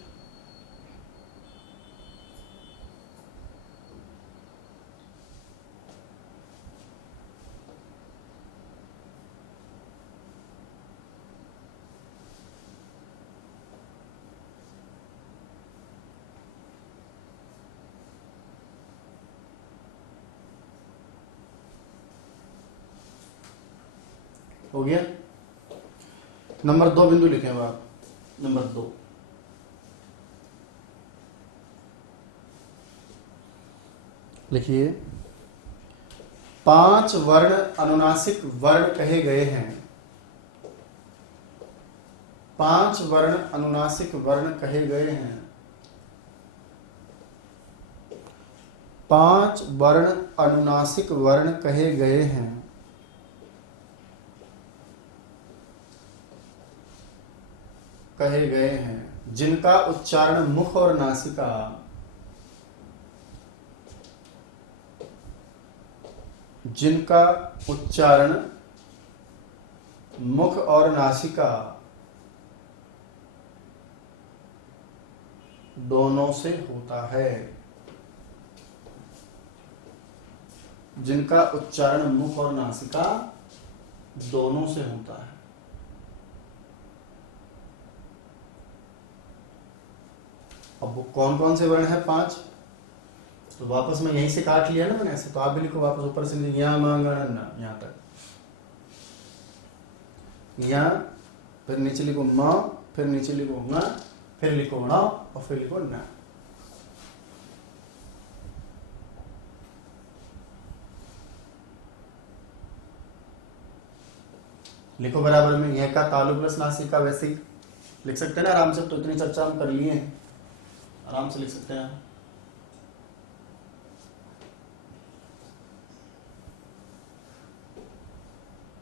हो गया। नंबर 2 बिंदु लिखे अब आप। नंबर 2 लिखिए, 5 वर्ण अनुनासिक वर्ण कहे गए हैं। 5 वर्ण अनुनासिक वर्ण कहे गए हैं। 5 वर्ण अनुनासिक वर्ण कहे गए हैं। कहे गए हैं जिनका उच्चारण मुख और नासिका, जिनका उच्चारण मुख और नासिका दोनों से होता है। जिनका उच्चारण मुख और नासिका दोनों से होता है। अब वो कौन कौन से वर्ण है 5, तो वापस में यहीं से काट लिया ना मैंने ऐसे, तो आप भी लिखो वापस ऊपर से या मांगण यहां तक, या फिर नीचे लिखो म, फिर नीचे लिखो न, फिर लिखो ण और फिर लिखो न। लिखो बराबर में, यह का तालु प्लस नासिका, वैसे ही लिख सकते हैं ना आराम से, तो इतनी चर्चा हम कर लिए हैं, आराम से लिख सकते हैं।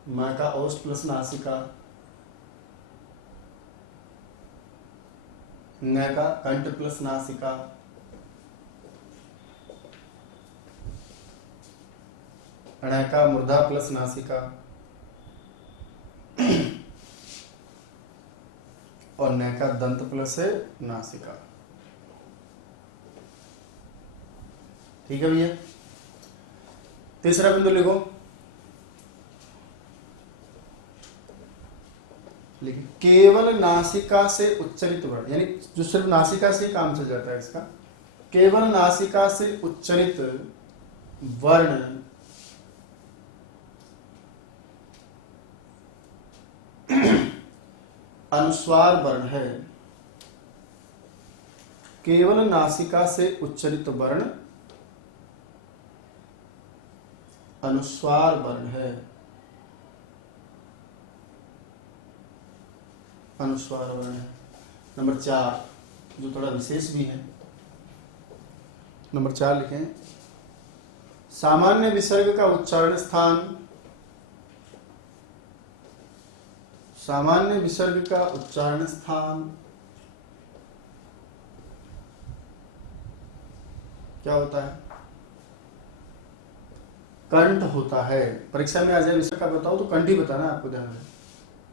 म का ओष्ठ प्लस नासिका, न का कंठ प्लस नासिका, ण का मूर्धा प्लस नासिका और न का दंत प्लस नासिका। ठीक है भैया। तीसरा बिंदु लिखो, लेकिन केवल नासिका से उच्चरित वर्ण, यानी जो सिर्फ नासिका से ही काम चल जाता है इसका, केवल नासिका से उच्चरित वर्ण अनुस्वार वर्ण है। केवल नासिका से उच्चरित वर्ण अनुस्वार वर्ण है। अनुस्वार वर्ण है। नंबर 4 जो थोड़ा विशेष भी है, नंबर 4 लिखें, सामान्य विसर्ग का उच्चारण स्थान, सामान्य विसर्ग का उच्चारण स्थान क्या होता है? कंठ होता है। परीक्षा में आ जाए विसर्ग का बताओ तो कंठ ही बताना आपको, ध्यान में।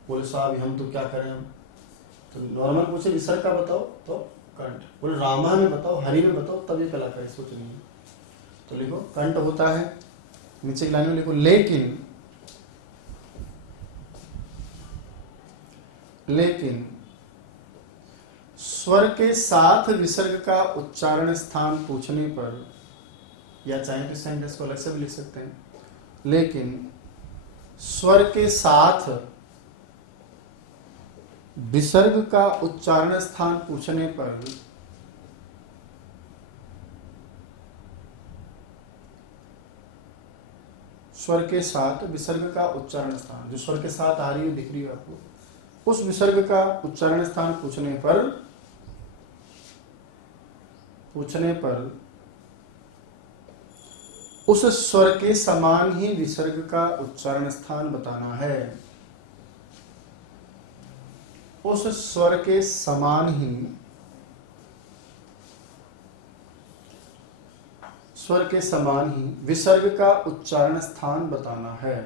बोले साहब हम तो क्या करें, हम तो नॉर्मल पूछे विसर्ग का बताओ तो कंठ, बोले रामा में बताओ, हरि में बताओ, तब ये कलाकारी सोच नहीं है। तो लिखो कंठ होता है। नीचे की लाइन में लिखो लेकिन, लेकिन स्वर के साथ विसर्ग का उच्चारण स्थान पूछने पर, या चाहे तो सेंटेंस को अलग से भी लिख सकते हैं, लेकिन स्वर के साथ विसर्ग का उच्चारण स्थान पूछने पर स्वर के साथ विसर्ग का उच्चारण स्थान, जो स्वर के साथ आ रही है दिख रही है आपको, उस विसर्ग का उच्चारण स्थान पूछने पर उस स्वर के समान ही विसर्ग का उच्चारण स्थान बताना है। उस स्वर के समान ही, स्वर के समान ही विसर्ग का उच्चारण स्थान बताना है।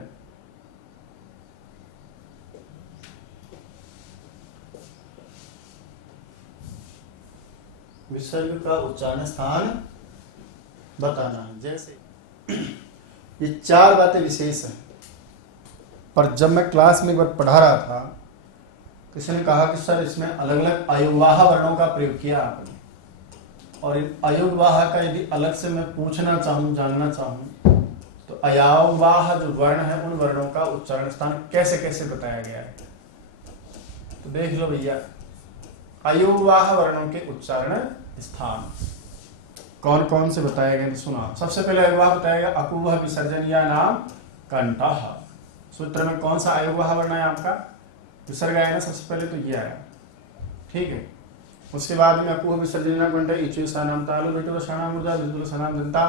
विसर्ग का उच्चारण स्थान बताना है। जैसे ये 4 बातें विशेष हैं, पर जब मैं क्लास में एक बार पढ़ा रहा था, किसी ने कहा कि सर इसमें अलग अलग अयोगवाह वर्णों का प्रयोग किया आपने, और इन अयोगवाह का यदि अलग से मैं पूछना चाहूँ, जानना चाहूँ, तो अयोगवाह जो वर्ण है उन वर्णों का उच्चारण स्थान कैसे कैसे बताया गया है। तो देख लो भैया, अयोगवाह वर्णों के उच्चारण स्थान कौन कौन से बताए गए, सुना। सबसे पहले अयोगवाह बताएगा अकुवह विसर्जन या नाम कंठः। सूत्र में कौन सा अयोगवाह वर्ण है आपका? विसर्ग आया ना सबसे पहले, तो ये आया, ठीक है। उसके बाद में अकुवह विसर्जन कंठ इचे सानाम तालु बेटो सानाम ऊर्जा बिंदु सानाम दंता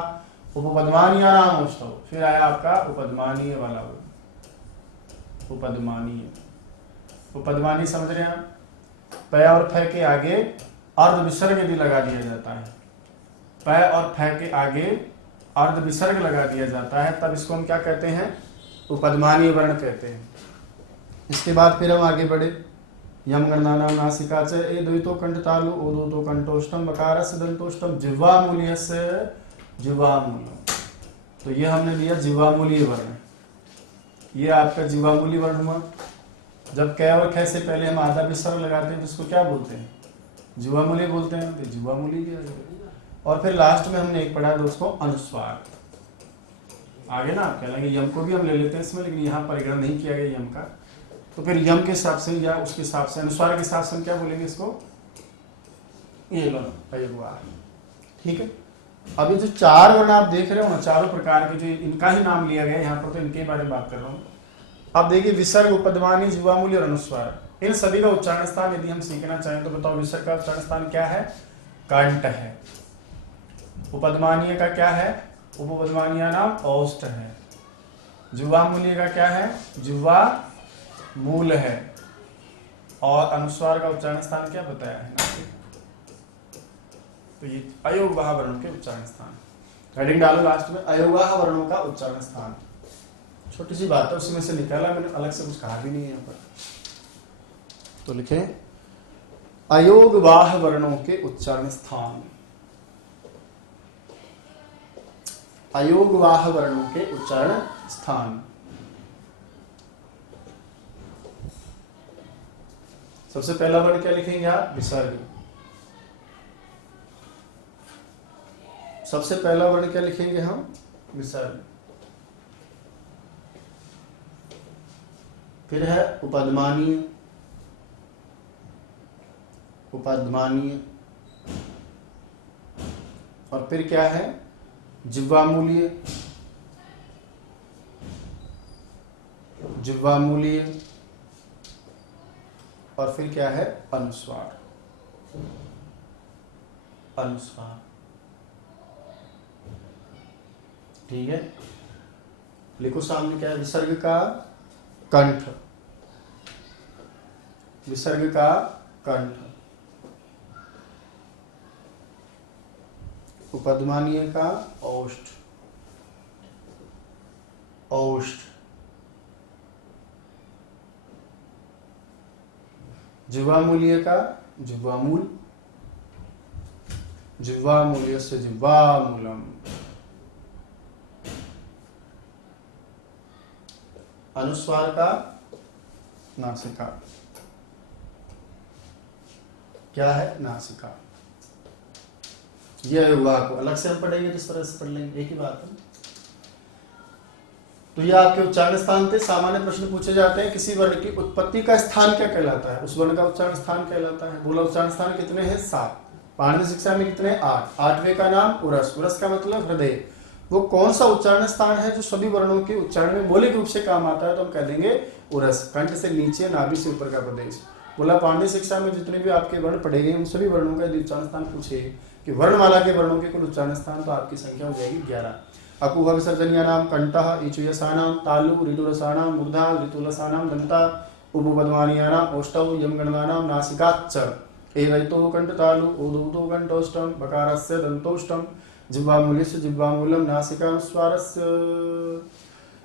उपपद्मानीय नाम उष्टो। फिर आया आपका उपपद्मानीय वाला वर्ण, उपपद्मानीय। उपपद्मानीय समझ रहे हैं आप? प और फ के आगे अर्ध विसर्ग यदि लगा दिया जाता है, प और फ के आगे अर्ध विसर्ग लगा दिया जाता है, तब इसको हम क्या कहते हैं? उपपद्मानीय वर्ण कहते हैं। इसके बाद फिर हम आगे बढ़े, यम गणनानाम नासिका च ए द्वैतो कंठ तालु ओ दोतो कंठोष्टम बकारस्य दंतोष्टम जिह्वामूल्यस्य जिह्वामूल्यम। तो ये हमने लिया जिह्वामूलीय वर्ण, ये आपका जिह्वामूलीय वर्ण हुआ। जब कै और ख से पहले हम आधा विसर्ग लगाते हैं तो इसको क्या बोलते हैं? जिह्वामूलीय बोलते हैं, तो जिह्वामूलीय किया जाएगा। और फिर लास्ट में हमने एक पढ़ा दोस्तों अनुस्वार। आगे ना आप कह लेंगे यम को भी हम ले लेते हैं इसमें, लेकिन यहाँ परिग्रह नहीं किया गया यम का, तो फिर यम के हिसाब से या उसके हिसाब से अनुस्वार के हिसाब से हम क्या बोलेंगे इसको? ये लो अयोगवाह, ठीक है। अभी जो 4 वर्ण आप देख रहे हो ना, चारों प्रकार के, जो इनका ही नाम लिया गया यहाँ पर, तो इनके बारे में बात कर रहा हूँ। अब देखिए विसर्ग, उपपद्मानीय, जिह्वामूलीय और अनुस्वार, इन सभी का उच्चारण स्थान यदि हम सीखना चाहें तो बताओ विसर्ग का उच्चारण स्थान क्या है? कंठ है। उपपद्मानीय का क्या है? उपपद्मानीय नाम औष्ठ है। जिह्वामूलीय का क्या है? जिह्वा मूल है। और अनुस्वार का उच्चारण स्थान क्या बताया है? नासिक। तो ये अयोगवाह वर्णों के उच्चारण स्थान, हेडिंग डालो लास्ट में, अयोगवाह वर्णों का उच्चारण स्थान। छोटी सी बात है, उसमें से निकाला मैंने, अलग से कुछ कहा भी नहीं है यहाँ पर। तो लिखे अयोगवाह वर्णों के उच्चारण स्थान, अयोगवाह वर्णों के उच्चारण स्थान। सबसे पहला वर्ण क्या लिखेंगे आप? विसर्ग। सबसे पहला वर्ण क्या लिखेंगे हम? विसर्ग। फिर है उपध्मानीय। उपध्मानीय। और फिर क्या है? जिह्वामूलीय। जिह्वामूलीय। और फिर क्या है? अनुस्वार। अनुस्वार। ठीक है, लिखो सामने क्या है? विसर्ग का कंठ। विसर्ग का कंठ। उपध्मानीय का ओष्ठ। ओष्ठ। जिह्वामूलीय का जिह्वामूल। जिह्वामूल्य से जिह्वामूलम। अनुस्वार का नासिका। क्या है? नासिका। यह युवा को अलग से हम पढ़ेंगे, जिस तरह से पढ़ लेंगे, एक ही बात है। तो ये आपके उच्चारण स्थान थे। सामान्य प्रश्न पूछे जाते हैं, किसी वर्ण की उत्पत्ति का स्थान क्या कहलाता है? उस वर्ण का उच्चारण स्थान कहलाता है। बोला उच्चारण स्थान कितने हैं? 7। पाणिनि शिक्षा में कितने? 8। 8वें का नाम उरस। उरस का मतलब हृदय। वो कौन सा उच्चारण स्थान है जो सभी वर्णों के उच्चारण में मौलिक रूप से काम आता है? तो हम कह देंगे उरस। कंठ से नीचे, नाभि से ऊपर का प्रदेश। बोला पाणिनि शिक्षा में जितने भी आपके वर्ण पढ़े गए उन सभी वर्णों का यदि उच्चारण स्थान पूछे कि वर्णमाला के वर्णों के कुल उच्चारण स्थान, तो आपकी संख्या हो जाएगी 11। अकुह विसर्जनीयानाम कंठः, इचुयसानाम तालु, ऋतुरसानाम मूर्धा, ऋतुलसानाम दंता, उपपद्मानीयानाम ओष्ठौ, यमगणनानाम नासिकाच्च, एवैतो कंठतालु, ओदौतो कंठोष्ठम, बकारस्य दंतोष्ठम, जिह्वामूलस्य जिह्वामूलम, नासिकानुस्वारस्य।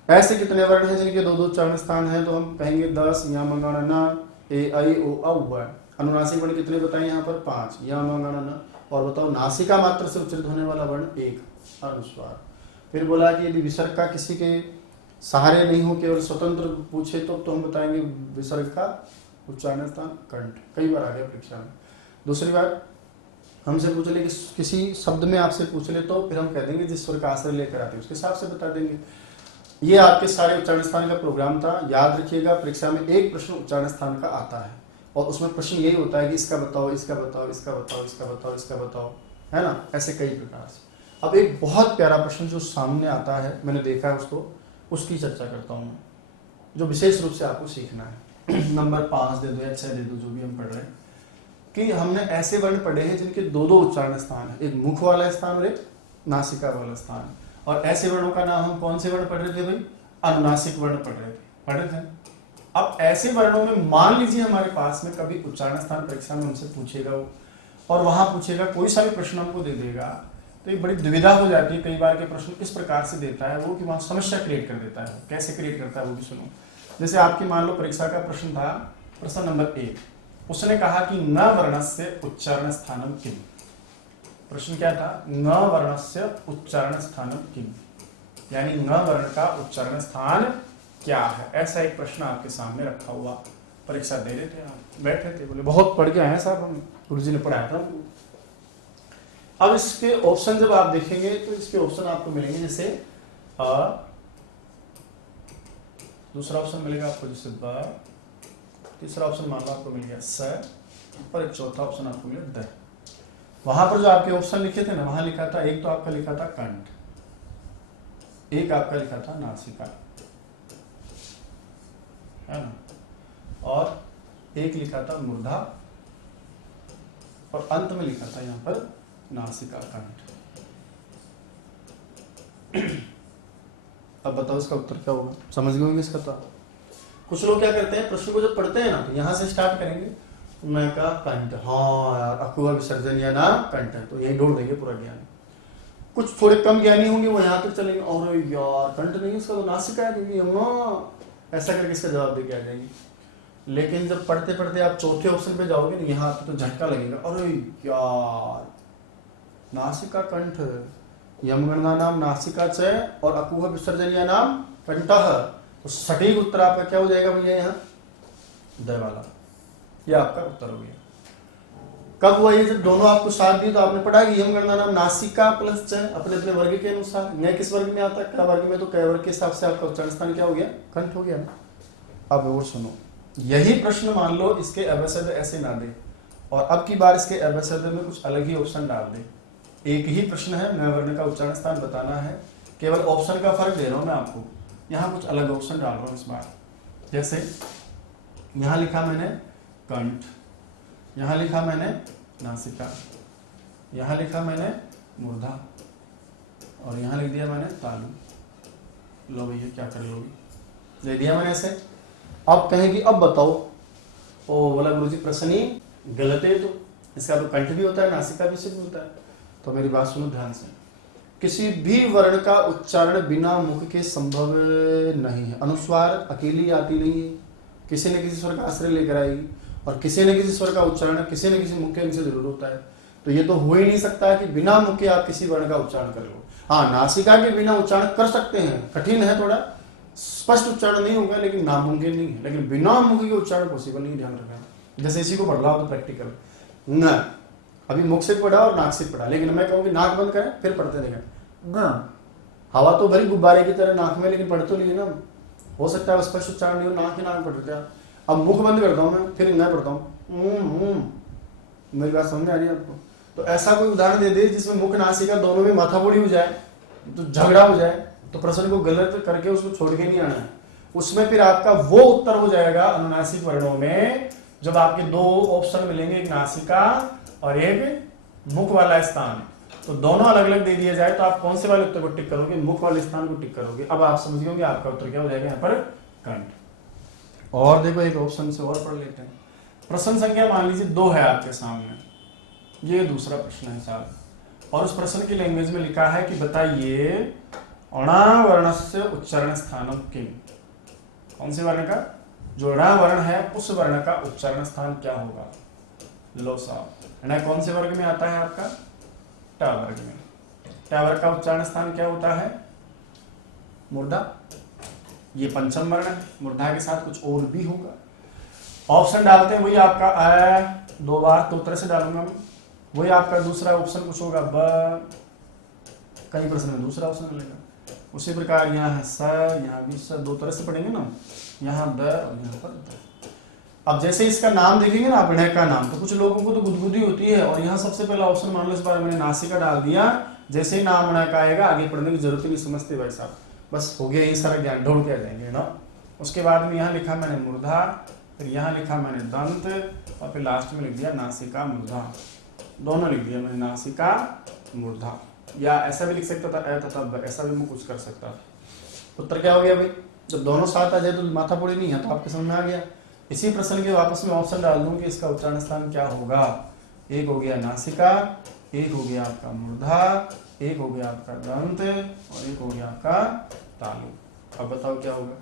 ऐसे कितने वर्ण हैं जिनके 2-2 उच्चारण स्थान हैं? तो हम कहेंगे 10। यमगणना ए ऐ ओ औ। अनुनासिक वर्ण कितने बताएं यहाँ पर? 5। यमगणना। और बताओ नासिका मात्र से उच्चारित होने वाला वर्ण 1, अनुस्वार। फिर बोला कि यदि विसर्ग का किसी के सहारे नहीं हो, केवल स्वतंत्र पूछे तो हम बताएंगे विसर्ग का उच्चारण स्थान कंठ। कई बार आ गया परीक्षा में। दूसरी बार हमसे पूछ ले, किसी शब्द में आपसे पूछ ले, तो फिर हम कह देंगे जिस स्वर का आश्रय लेकर आते हैं उसके हिसाब से बता देंगे। ये आपके सारे उच्चारण स्थान का प्रोग्राम था। याद रखिएगा, परीक्षा में एक प्रश्न उच्चारण स्थान का आता है और उसमें प्रश्न यही होता है कि इसका बताओ, इसका बताओ, इसका बताओ, इसका बताओ, इसका बताओ, है ना? ऐसे कई प्रकार से। अब एक बहुत प्यारा प्रश्न जो सामने आता है, मैंने देखा है उसको, उसकी चर्चा करता हूँ, जो विशेष रूप से आपको सीखना है। नंबर 5 दे दो या 6 दे दो, जो भी हम पढ़ रहे हैं, कि हमने ऐसे वर्ण पढ़े हैं जिनके 2-2 उच्चारण स्थान है, एक मुख वाला स्थान और एक नासिका वाला स्थान। और ऐसे वर्णों का नाम हम कौन से वर्ण पढ़ रहे थे भाई? अनुनासिक वर्ण पढ़ रहे थे। अब ऐसे वर्णों में मान लीजिए हमारे पास में कभी उच्चारण स्थान परीक्षा में हमसे पूछेगा वो, और वहां पूछेगा, कोई सा भी प्रश्न हमको दे देगा, तो एक बड़ी दुविधा हो जाती है। कई बार के प्रश्न इस प्रकार से देता है वो कि वहां समस्या क्रिएट कर देता है। कैसे क्रिएट करता है वो भी सुनो। जैसे आपकी मान लो परीक्षा का प्रश्न था, प्रश्न नंबर 1, उसने कहा कि न वर्णस्य उच्चारण स्थानम किम। प्रश्न क्या था? न वर्णस्य उच्चारण स्थानम किम, यानी न वर्ण का उच्चारण स्थान क्या है। ऐसा एक प्रश्न आपके सामने रखा हुआ, परीक्षा दे रहे थे आप, बैठे थे, बोले बहुत पढ़ के आए साहब, हम गुरुजी ने पढ़ाया था। अब इसके ऑप्शन जब आप देखेंगे तो इसके ऑप्शन आपको मिलेंगे, जैसे दूसरा ऑप्शन मिलेगा आपको जैसे ब, तीसरा ऑप्शन मान लो आपको मिल गया स, और एक चौथा ऑप्शन आपको मिला द। वहां पर जो आपके ऑप्शन लिखे थे ना, वहां लिखा था, एक तो आपका लिखा था कंठ, एक आपका लिखा था नासिका, है ना, और एक लिखा था मूर्धा, और अंत में लिखा था यहां पर नासिका कंठ। अब बताओ इसका उत्तर क्या होगा? समझ गए होंगे इसका? तो कुछ लोग क्या करते हैं, प्रश्न को जब पढ़ते हैं ना, तो यहां से स्टार्ट करेंगे, तो मैं कहा कंठ, हाँ यार अकुह विसर्जन या ना कंठ है, तो यही जोड़ देंगे पूरा ज्ञान। कुछ थोड़े कम ज्ञानी होंगे वो यहाँ तक चलेंगे, और यार कंठ नहीं इसका तो नासिका है, क्योंकि ऐसा करके इसका जवाब देके आ जाएंगे। लेकिन जब पढ़ते पढ़ते आप चौथे ऑप्शन पे जाओगे ना, यहाँ पे तो झटका लगेगा, अरे यार नासिका कंठ, यमगणना नाम नासिका च, और अकुह विसर्जनीय नाम कंठः। तो सटीक उत्तर आपका क्या हो जाएगा भैया? यहाँ द वाला। ये आपका उत्तर हो गया। कब हुआ ये? जब दोनों आपको साथ दिए तो आपने पढ़ा कि यम गणना नाम नासिका प्लस च अपने अपने वर्ग के अनुसार। यह किस वर्ग में आता है? क वर्ग में। तो क वर्ग के हिसाब से आपका उच्चारण स्थान क्या हो गया? कंठ हो गया ना। अब और सुनो, यही प्रश्न मान लो इसके अवशब्द ऐसे ना दे और अब की बार इसके अवशब्द में कुछ अलग ही ऑप्शन डाल दे। एक ही प्रश्न है, न वर्ण का उच्चारण स्थान बताना है, केवल ऑप्शन का फर्क दे रहा हूं मैं आपको। यहाँ कुछ अलग ऑप्शन डाल रहा हूं इस बार। जैसे यहां लिखा मैंने कंठ, यहां लिखा मैंने नासिका, यहां लिखा मैंने मूर्धा और यहां लिख दिया मैंने तालु। लो भैया क्या कर लोगे, दे दिया मैंने ऐसे। अब कहेंगे अब बताओ, ओ बोला गुरुजी प्रश्न ही गलत है, तो इसका तो कंठ भी होता है नासिका भी सिद्ध होता है। तो मेरी बात सुनो ध्यान से, किसी भी वर्ण का उच्चारण बिना मुख के संभव नहीं है। अनुस्वार अकेली आती नहीं है, किसी न किसी स्वर का आश्रय लेकर आएगी और किसी न किसी स्वर का उच्चारण किसी न किसी मुख्य अंग से जरूर होता है। तो ये तो हो ही नहीं सकता कि बिना मुख के आप किसी वर्ण का उच्चारण कर लो। हाँ, नासिका के बिना उच्चारण कर सकते हैं, कठिन है थोड़ा, स्पष्ट उच्चारण नहीं होगा लेकिन नामुमकिन नहीं है। लेकिन बिना मुख के उच्चारण पॉसिबल नहीं, ध्यान रखना। जैसे इसी को पढ़ रहा हो तो प्रैक्टिकल न, अभी मुख से पढ़ा और नाक से पढ़ा, लेकिन मैं कहूँगी नाक बंद करें फिर पढ़ते देखें। हवा तो भरी गुब्बारे की तरह नाक में, लेकिन पढ़ तो नहीं है ना। हो सकता है स्पष्ट उच्चारण नहीं हो, नाक ही नाक पढ़ रहे हैं। अब मुख बंद करता हूँ मैं, फिर मैं पढ़ता हूँ। मेरी बात समझ आ रही है आपको? तो ऐसा कोई उदाहरण दे दे जिसमें मुख नासिका दोनों में माथापोड़ी हो जाए, तो झगड़ा हो जाए, तो प्रश्न को गलत करके उसको छोड़ के नहीं आना है। उसमें फिर आपका वो उत्तर हो जाएगा अनुनासिक वर्णों में जब आपके दो ऑप्शन मिलेंगे, एक नासिका और एक मुख वाला स्थान। तो दोनों अलग अलग दे दिया जाए तो आप कौन से वाले उत्तर को टिक करोगे? मुख वाले स्थान को टिक करोगे। अब आप समझ गए आपका उत्तर क्या हो जाएगा यहाँ पर? कंठ। और देखो एक ऑप्शन से और पढ़ लेते हैं। प्रश्न संख्या मान लीजिए 2 है आपके सामने, ये दूसरा प्रश्न है साहब, और उस प्रश्न की लैंग्वेज में लिखा है कि बताइए अणा वर्णस्य उच्चारण स्थानम किम। कौन से वर्ण का? जो अणा वर्ण है उस वर्ण का उच्चारण स्थान क्या होगा? लो साहब, अणा कौन से वर्ग में आता है आपका? ट वर्ग में। ट वर्ग का उच्चारण स्थान क्या होता है? मूर्धा। ये पंचम वर्ण है, मूर्धा के साथ कुछ और भी होगा। ऑप्शन डालते हैं वही आपका अ, 2 बार तो तरह से डालूंगा मैं, वही आपका दूसरा ऑप्शन कुछ होगा ब, कई प्रश्न में दूसरा ऑप्शन मिलेगा। उसी प्रकार यहाँ है स, यहाँ भी स, 2 तरह से पढ़ेंगे ना, यहाँ द और यहाँ पर द। अब जैसे इसका नाम देखेंगे ना, अभिनय का नाम, तो कुछ लोगों को तो गुदगुदी होती है और यहाँ सबसे पहला ऑप्शन मान लो इस बार मैंने नासिका डाल दिया। जैसे ही नाम अभिनय का आएगा आगे पढ़ने की जरूरत ही नहीं, समझते भाई साहब, बस हो गया ये सारा ज्ञान, ढोल के आ जाएंगे ना। उसके बाद में यहाँ लिखा मैंने मूर्धा, फिर यहाँ लिखा मैंने दंत और फिर लास्ट में लिख दिया नासिका मूर्धा। दोनों लिख दिया मैंने, नासिका मूर्धा। या ऐसा भी लिख सकता था ए तथा ब, ऐसा भी मैं कुछ कर सकता था। उत्तर क्या हो गया भाई? जब दोनों साथ आ जाए तो माथापोड़ी नहीं है, तो आपके समझ में आ गया। इसी प्रश्न के वापस में ऑप्शन डाल दूं कि इसका उच्चारण स्थान क्या होगा। एक हो गया नासिका, एक हो गया आपका मूर्धा, एक हो गया आपका दंत और एक हो गया आपका तालु। अब बताओ क्या होगा?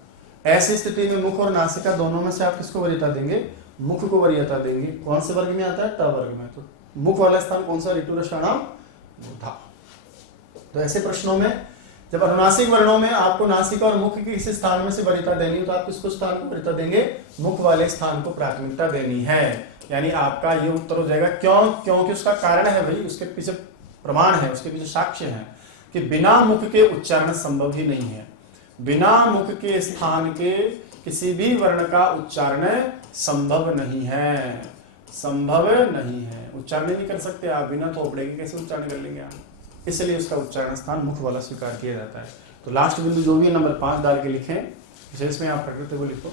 ऐसी स्थिति में मुख और नासिका दोनों में से आप किसको वरीयता देंगे? मुख को वरीयता देंगे। कौन से वर्ग में आता है? ट वर्ग में। तो मुख वाला स्थान कौन सा? ऋतु रसाणाम मूर्धा। तो ऐसे प्रश्नों में जब अनुनासिक वर्णों में आपको नासिका और मुख के किसी स्थान में से वरीयता देनी हो तो आप किसको स्थान को वरीयता देंगे? मुख वाले स्थान को प्राथमिकता देनी है। यानी आपका ये उत्तर हो जाएगा। क्यों? क्योंकि उसका कारण है भाई, उसके पीछे प्रमाण है, उसके पीछे साक्ष्य है कि बिना मुख के उच्चारण संभव ही नहीं है। बिना मुख के स्थान के किसी भी वर्ण का उच्चारण संभव नहीं है, संभव नहीं है। उच्चारण नहीं कर सकते आप, बिना थोपड़े के कैसे उच्चारण कर लेंगे आप? इसलिए उसका उच्चारण स्थान मुख वाला स्वीकार किया जाता है। तो लास्ट बिंदु जो भी है नंबर 5 डाल के लिखें, विशेष में आप प्रकृति को लिखो।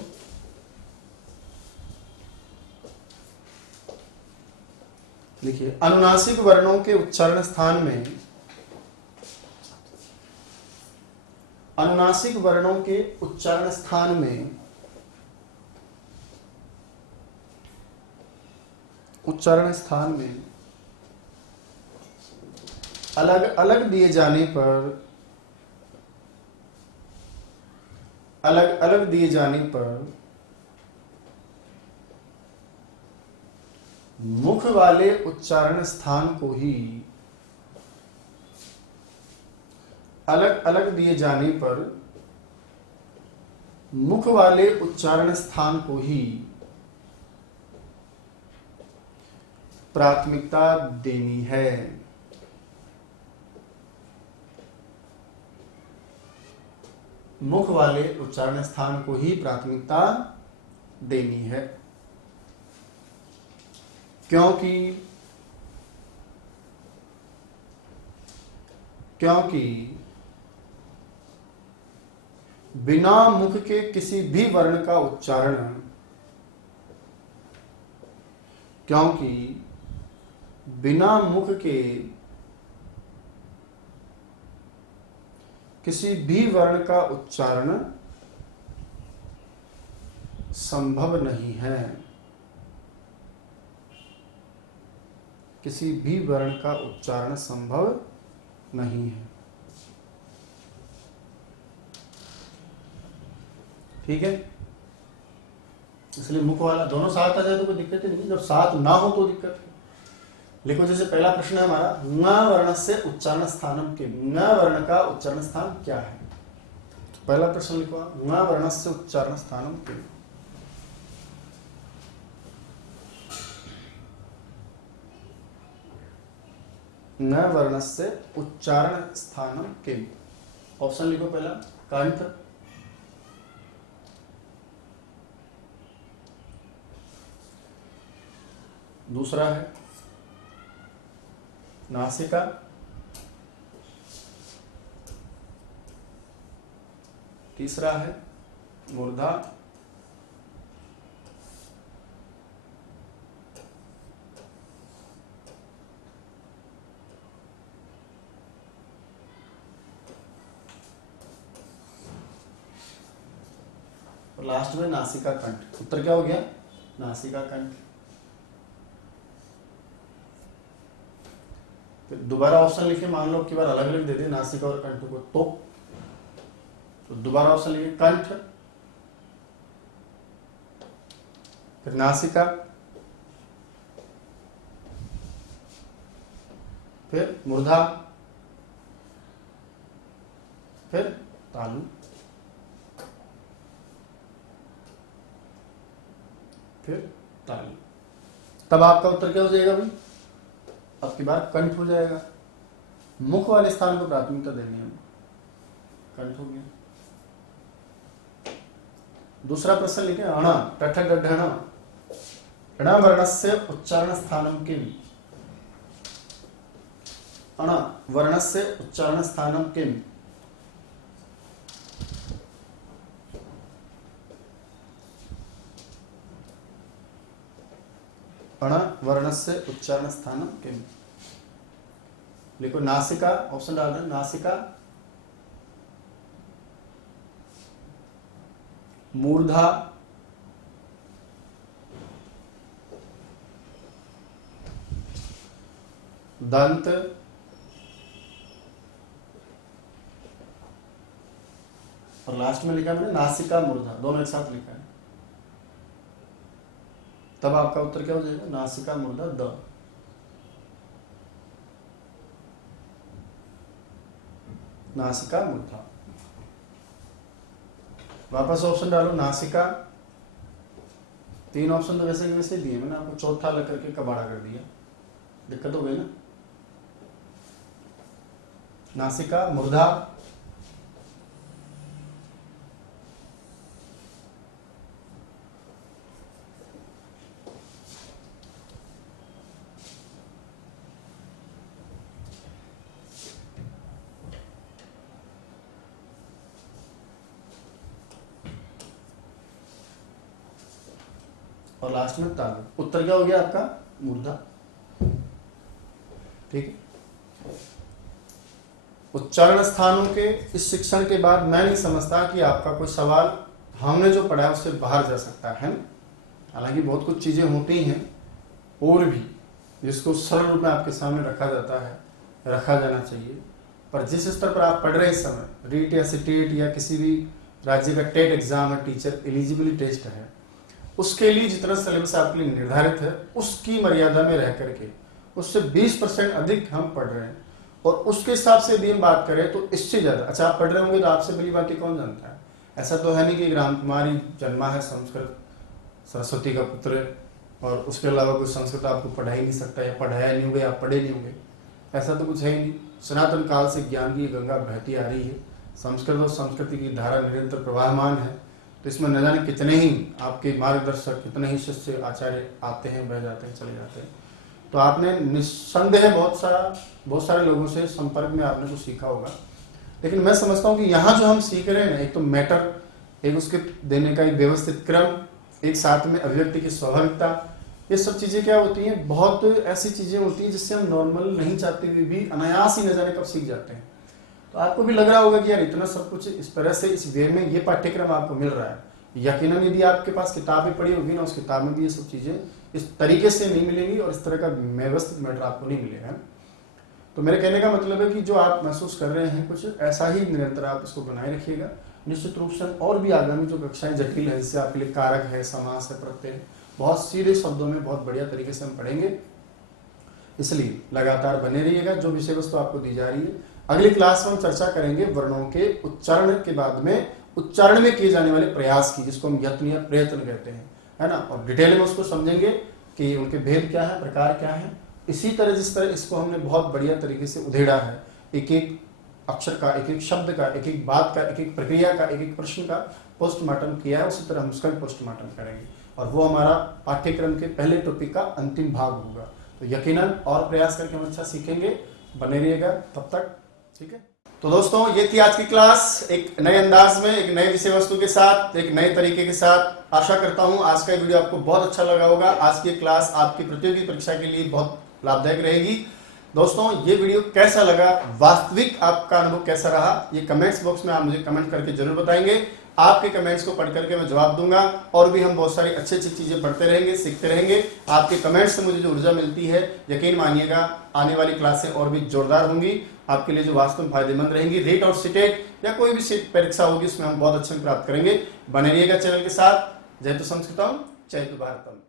लिखिए अनुनासिक वर्णों के उच्चारण स्थान में, अनुनासिक वर्णों के उच्चारण स्थान में उच्चारण स्थान में अलग अलग दिए जाने पर, अलग अलग दिए जाने पर मुख वाले उच्चारण स्थान को ही, अलग अलग दिए जाने पर मुख वाले उच्चारण स्थान को ही प्राथमिकता देनी है। मुख वाले उच्चारण स्थान को ही प्राथमिकता देनी है, क्योंकि बिना मुख के किसी भी वर्ण का उच्चारण, क्योंकि बिना मुख के किसी भी वर्ण का उच्चारण संभव नहीं है। किसी भी वर्ण का उच्चारण संभव नहीं है। ठीक है, इसलिए मुख वाला दोनों साथ आ जाए तो कोई दिक्कत नहीं, जब साथ ना हो तो दिक्कत है। लिखो, जैसे पहला प्रश्न है हमारा, ङ वर्ण से उच्चारण स्थानम के, ङ वर्ण का उच्चारण स्थान क्या है? तो पहला प्रश्न लिखो, ङ वर्ण से उच्चारण स्थानम के। ङ वर्ण से उच्चारण स्थानम के, ऑप्शन लिखो पहला कंठ, दूसरा है नासिका, तीसरा है मूर्धा, और लास्ट में नासिका कंठ। उत्तर क्या हो गया? नासिका कंठ। दोबारा ऑप्शन लिखे, मान लो कि बार अलग अलग दे दे नासिका और कंठ को, तो दोबारा ऑप्शन लिखे कंठ, फिर नासिका, फिर मूर्धा, फिर तालु। फिर तालु। तब आपका उत्तर क्या हो जाएगा भाई? अब की बार कंठ हो जाएगा। मुख वाले स्थान को प्राथमिकता देनी है, कंठ हो गया। दूसरा प्रश्न लिखे, अण टठ गढ़ अण वर्ण से उच्चारण स्थानम किम, अण वर्ण से उच्चारण स्थानम किम। अण वर्ण से उच्चारण स्थानम किम। लिखो नासिका, ऑप्शन डाल दें, नासिका, मूर्धा, दंत, और लास्ट में लिखा मैंने नासिका मूर्धा, दोनों एक साथ लिखा है। तब आपका उत्तर क्या हो जाएगा? नासिका मूर्धा द। नासिका मूर्धा। वापस ऑप्शन डालो, नासिका, तीन ऑप्शन तो वैसे के वैसे दिए, मैंने आपको चौथा लग करके कबाड़ा कर दिया, दिक्कत हो गई ना। नासिका मूर्धा, और लास्ट में तालु। उत्तर क्या हो गया आपका? मूर्धा। ठीक है, उच्चारण स्थानों के इस शिक्षण के बाद मैं नहीं समझता कि आपका कोई सवाल हमने जो पढ़ा है उससे बाहर जा सकता है। हालांकि बहुत कुछ चीजें होती हैं और भी जिसको सरल रूप में आपके सामने रखा जाता है, रखा जाना चाहिए, पर जिस स्तर पर आप पढ़ रहे इस समय, रीट या स्टेट या किसी भी राज्य का टेट एग्जाम है, टीचर एलिजिबिलिटी टेस्ट है, उसके लिए जितना सिलेबस आपके लिए निर्धारित है उसकी मर्यादा में रह करके उससे 20% अधिक हम पढ़ रहे हैं, और उसके हिसाब से भी हम बात करें तो इससे ज्यादा। अच्छा, आप पढ़ रहे होंगे तो आपसे बड़ी बातें कौन जानता है? ऐसा तो है नहीं कि राम कुमारी जन्मा है संस्कृत सरस्वती का पुत्र, और उसके अलावा कोई संस्कृत आपको पढ़ा ही नहीं सकता, या पढ़ाया नहीं होगा, या पढ़े नहीं होंगे, ऐसा तो कुछ है ही नहीं। सनातन काल से ज्ञान की गंगा बहती आ रही है, संस्कृत और संस्कृति की धारा निरंतर प्रवाहमान है। तो इसमें न जाने कितने ही आपके मार्गदर्शक, कितने ही शिष्य आचार्य आते हैं, बह जाते हैं, चले जाते हैं। तो आपने निस्संदेह बहुत सारे लोगों से संपर्क में आपने कुछ सीखा होगा। लेकिन मैं समझता हूँ कि यहाँ जो हम सीख रहे हैं ना, एक तो मैटर, एक उसके देने का एक व्यवस्थित क्रम, एक साथ में अभिव्यक्ति की स्वाभाविकता, ये सब चीज़ें क्या होती हैं, बहुत ऐसी चीज़ें होती हैं जिससे हम नॉर्मल नहीं चाहते हुए भी अनायास ही न जाने कब सीख जाते हैं। तो आपको भी लग रहा होगा कि यार इतना सब कुछ इस तरह से, इस वे में ये पाठ्यक्रम आपको मिल रहा है। यकीनन यदि आपके पास किताबें पढ़ी होगी ना, उस किताब में भी ये सब चीज़ें इस तरीके से नहीं मिलेंगी और इस तरह का व्यवस्थित मैटर आपको नहीं मिलेगा। तो मेरे कहने का मतलब है कि जो आप महसूस कर रहे हैं कुछ ऐसा ही निरंतर आप इसको बनाए रखिएगा। निश्चित रूप से और भी आगामी जो कक्षाएं जटिल है, जिससे आपके लिए कारक है, समास है, प्रत्यय, बहुत सीधे शब्दों में बहुत बढ़िया तरीके से हम पढ़ेंगे। इसलिए लगातार बने रहिएगा। जो विषय वस्तु आपको दी जा रही है, अगली क्लास में हम चर्चा करेंगे वर्णों के उच्चारण के बाद में उच्चारण में किए जाने वाले प्रयास की, जिसको हम यत्न या प्रयत्न कहते हैं, है ना। और डिटेल में उसको समझेंगे कि उनके भेद क्या है, प्रकार क्या है। इसी तरह जिस तरह इसको हमने बहुत बढ़िया तरीके से उधेड़ा है, एक एक अक्षर का, एक एक शब्द का, एक एक बात का, एक एक प्रक्रिया का, एक एक प्रश्न का पोस्टमार्टम किया है, उसी तरह हम उसका भी पोस्टमार्टम करेंगे। और वो हमारा पाठ्यक्रम के पहले टॉपिक का अंतिम भाग होगा। तो यकीनन और प्रयास करके हम अच्छा सीखेंगे। बने रहिएगा तब तक, ठीक है। तो दोस्तों, ये थी आज की क्लास, एक नए अंदाज में, एक नए विषय वस्तु के साथ, एक नए तरीके के साथ। आशा करता हूँ आज का वीडियो आपको बहुत अच्छा लगा होगा। आज की क्लास आपकी प्रतियोगी परीक्षा के लिए बहुत लाभदायक रहेगी। दोस्तों, ये वीडियो कैसा लगा, वास्तविक आपका अनुभव कैसा रहा, ये कमेंट्स बॉक्स में आप मुझे कमेंट करके जरूर बताएंगे। आपके कमेंट्स को पढ़ करके मैं जवाब दूंगा, और भी हम बहुत सारी अच्छी अच्छी चीजें पढ़ते रहेंगे, सीखते रहेंगे। आपके कमेंट्स से मुझे जो ऊर्जा मिलती है, यकीन मानिएगा आने वाली क्लासें और भी जोरदार होंगी, आपके लिए जो वास्तव में फायदेमंद रहेंगी। रेट और सीटेट या कोई भी सीट परीक्षा होगी, उसमें हम बहुत अच्छे प्राप्त करेंगे। बने रहिएगा चैनल के साथ। जय तो संस्कृतम, जय तो भारतम।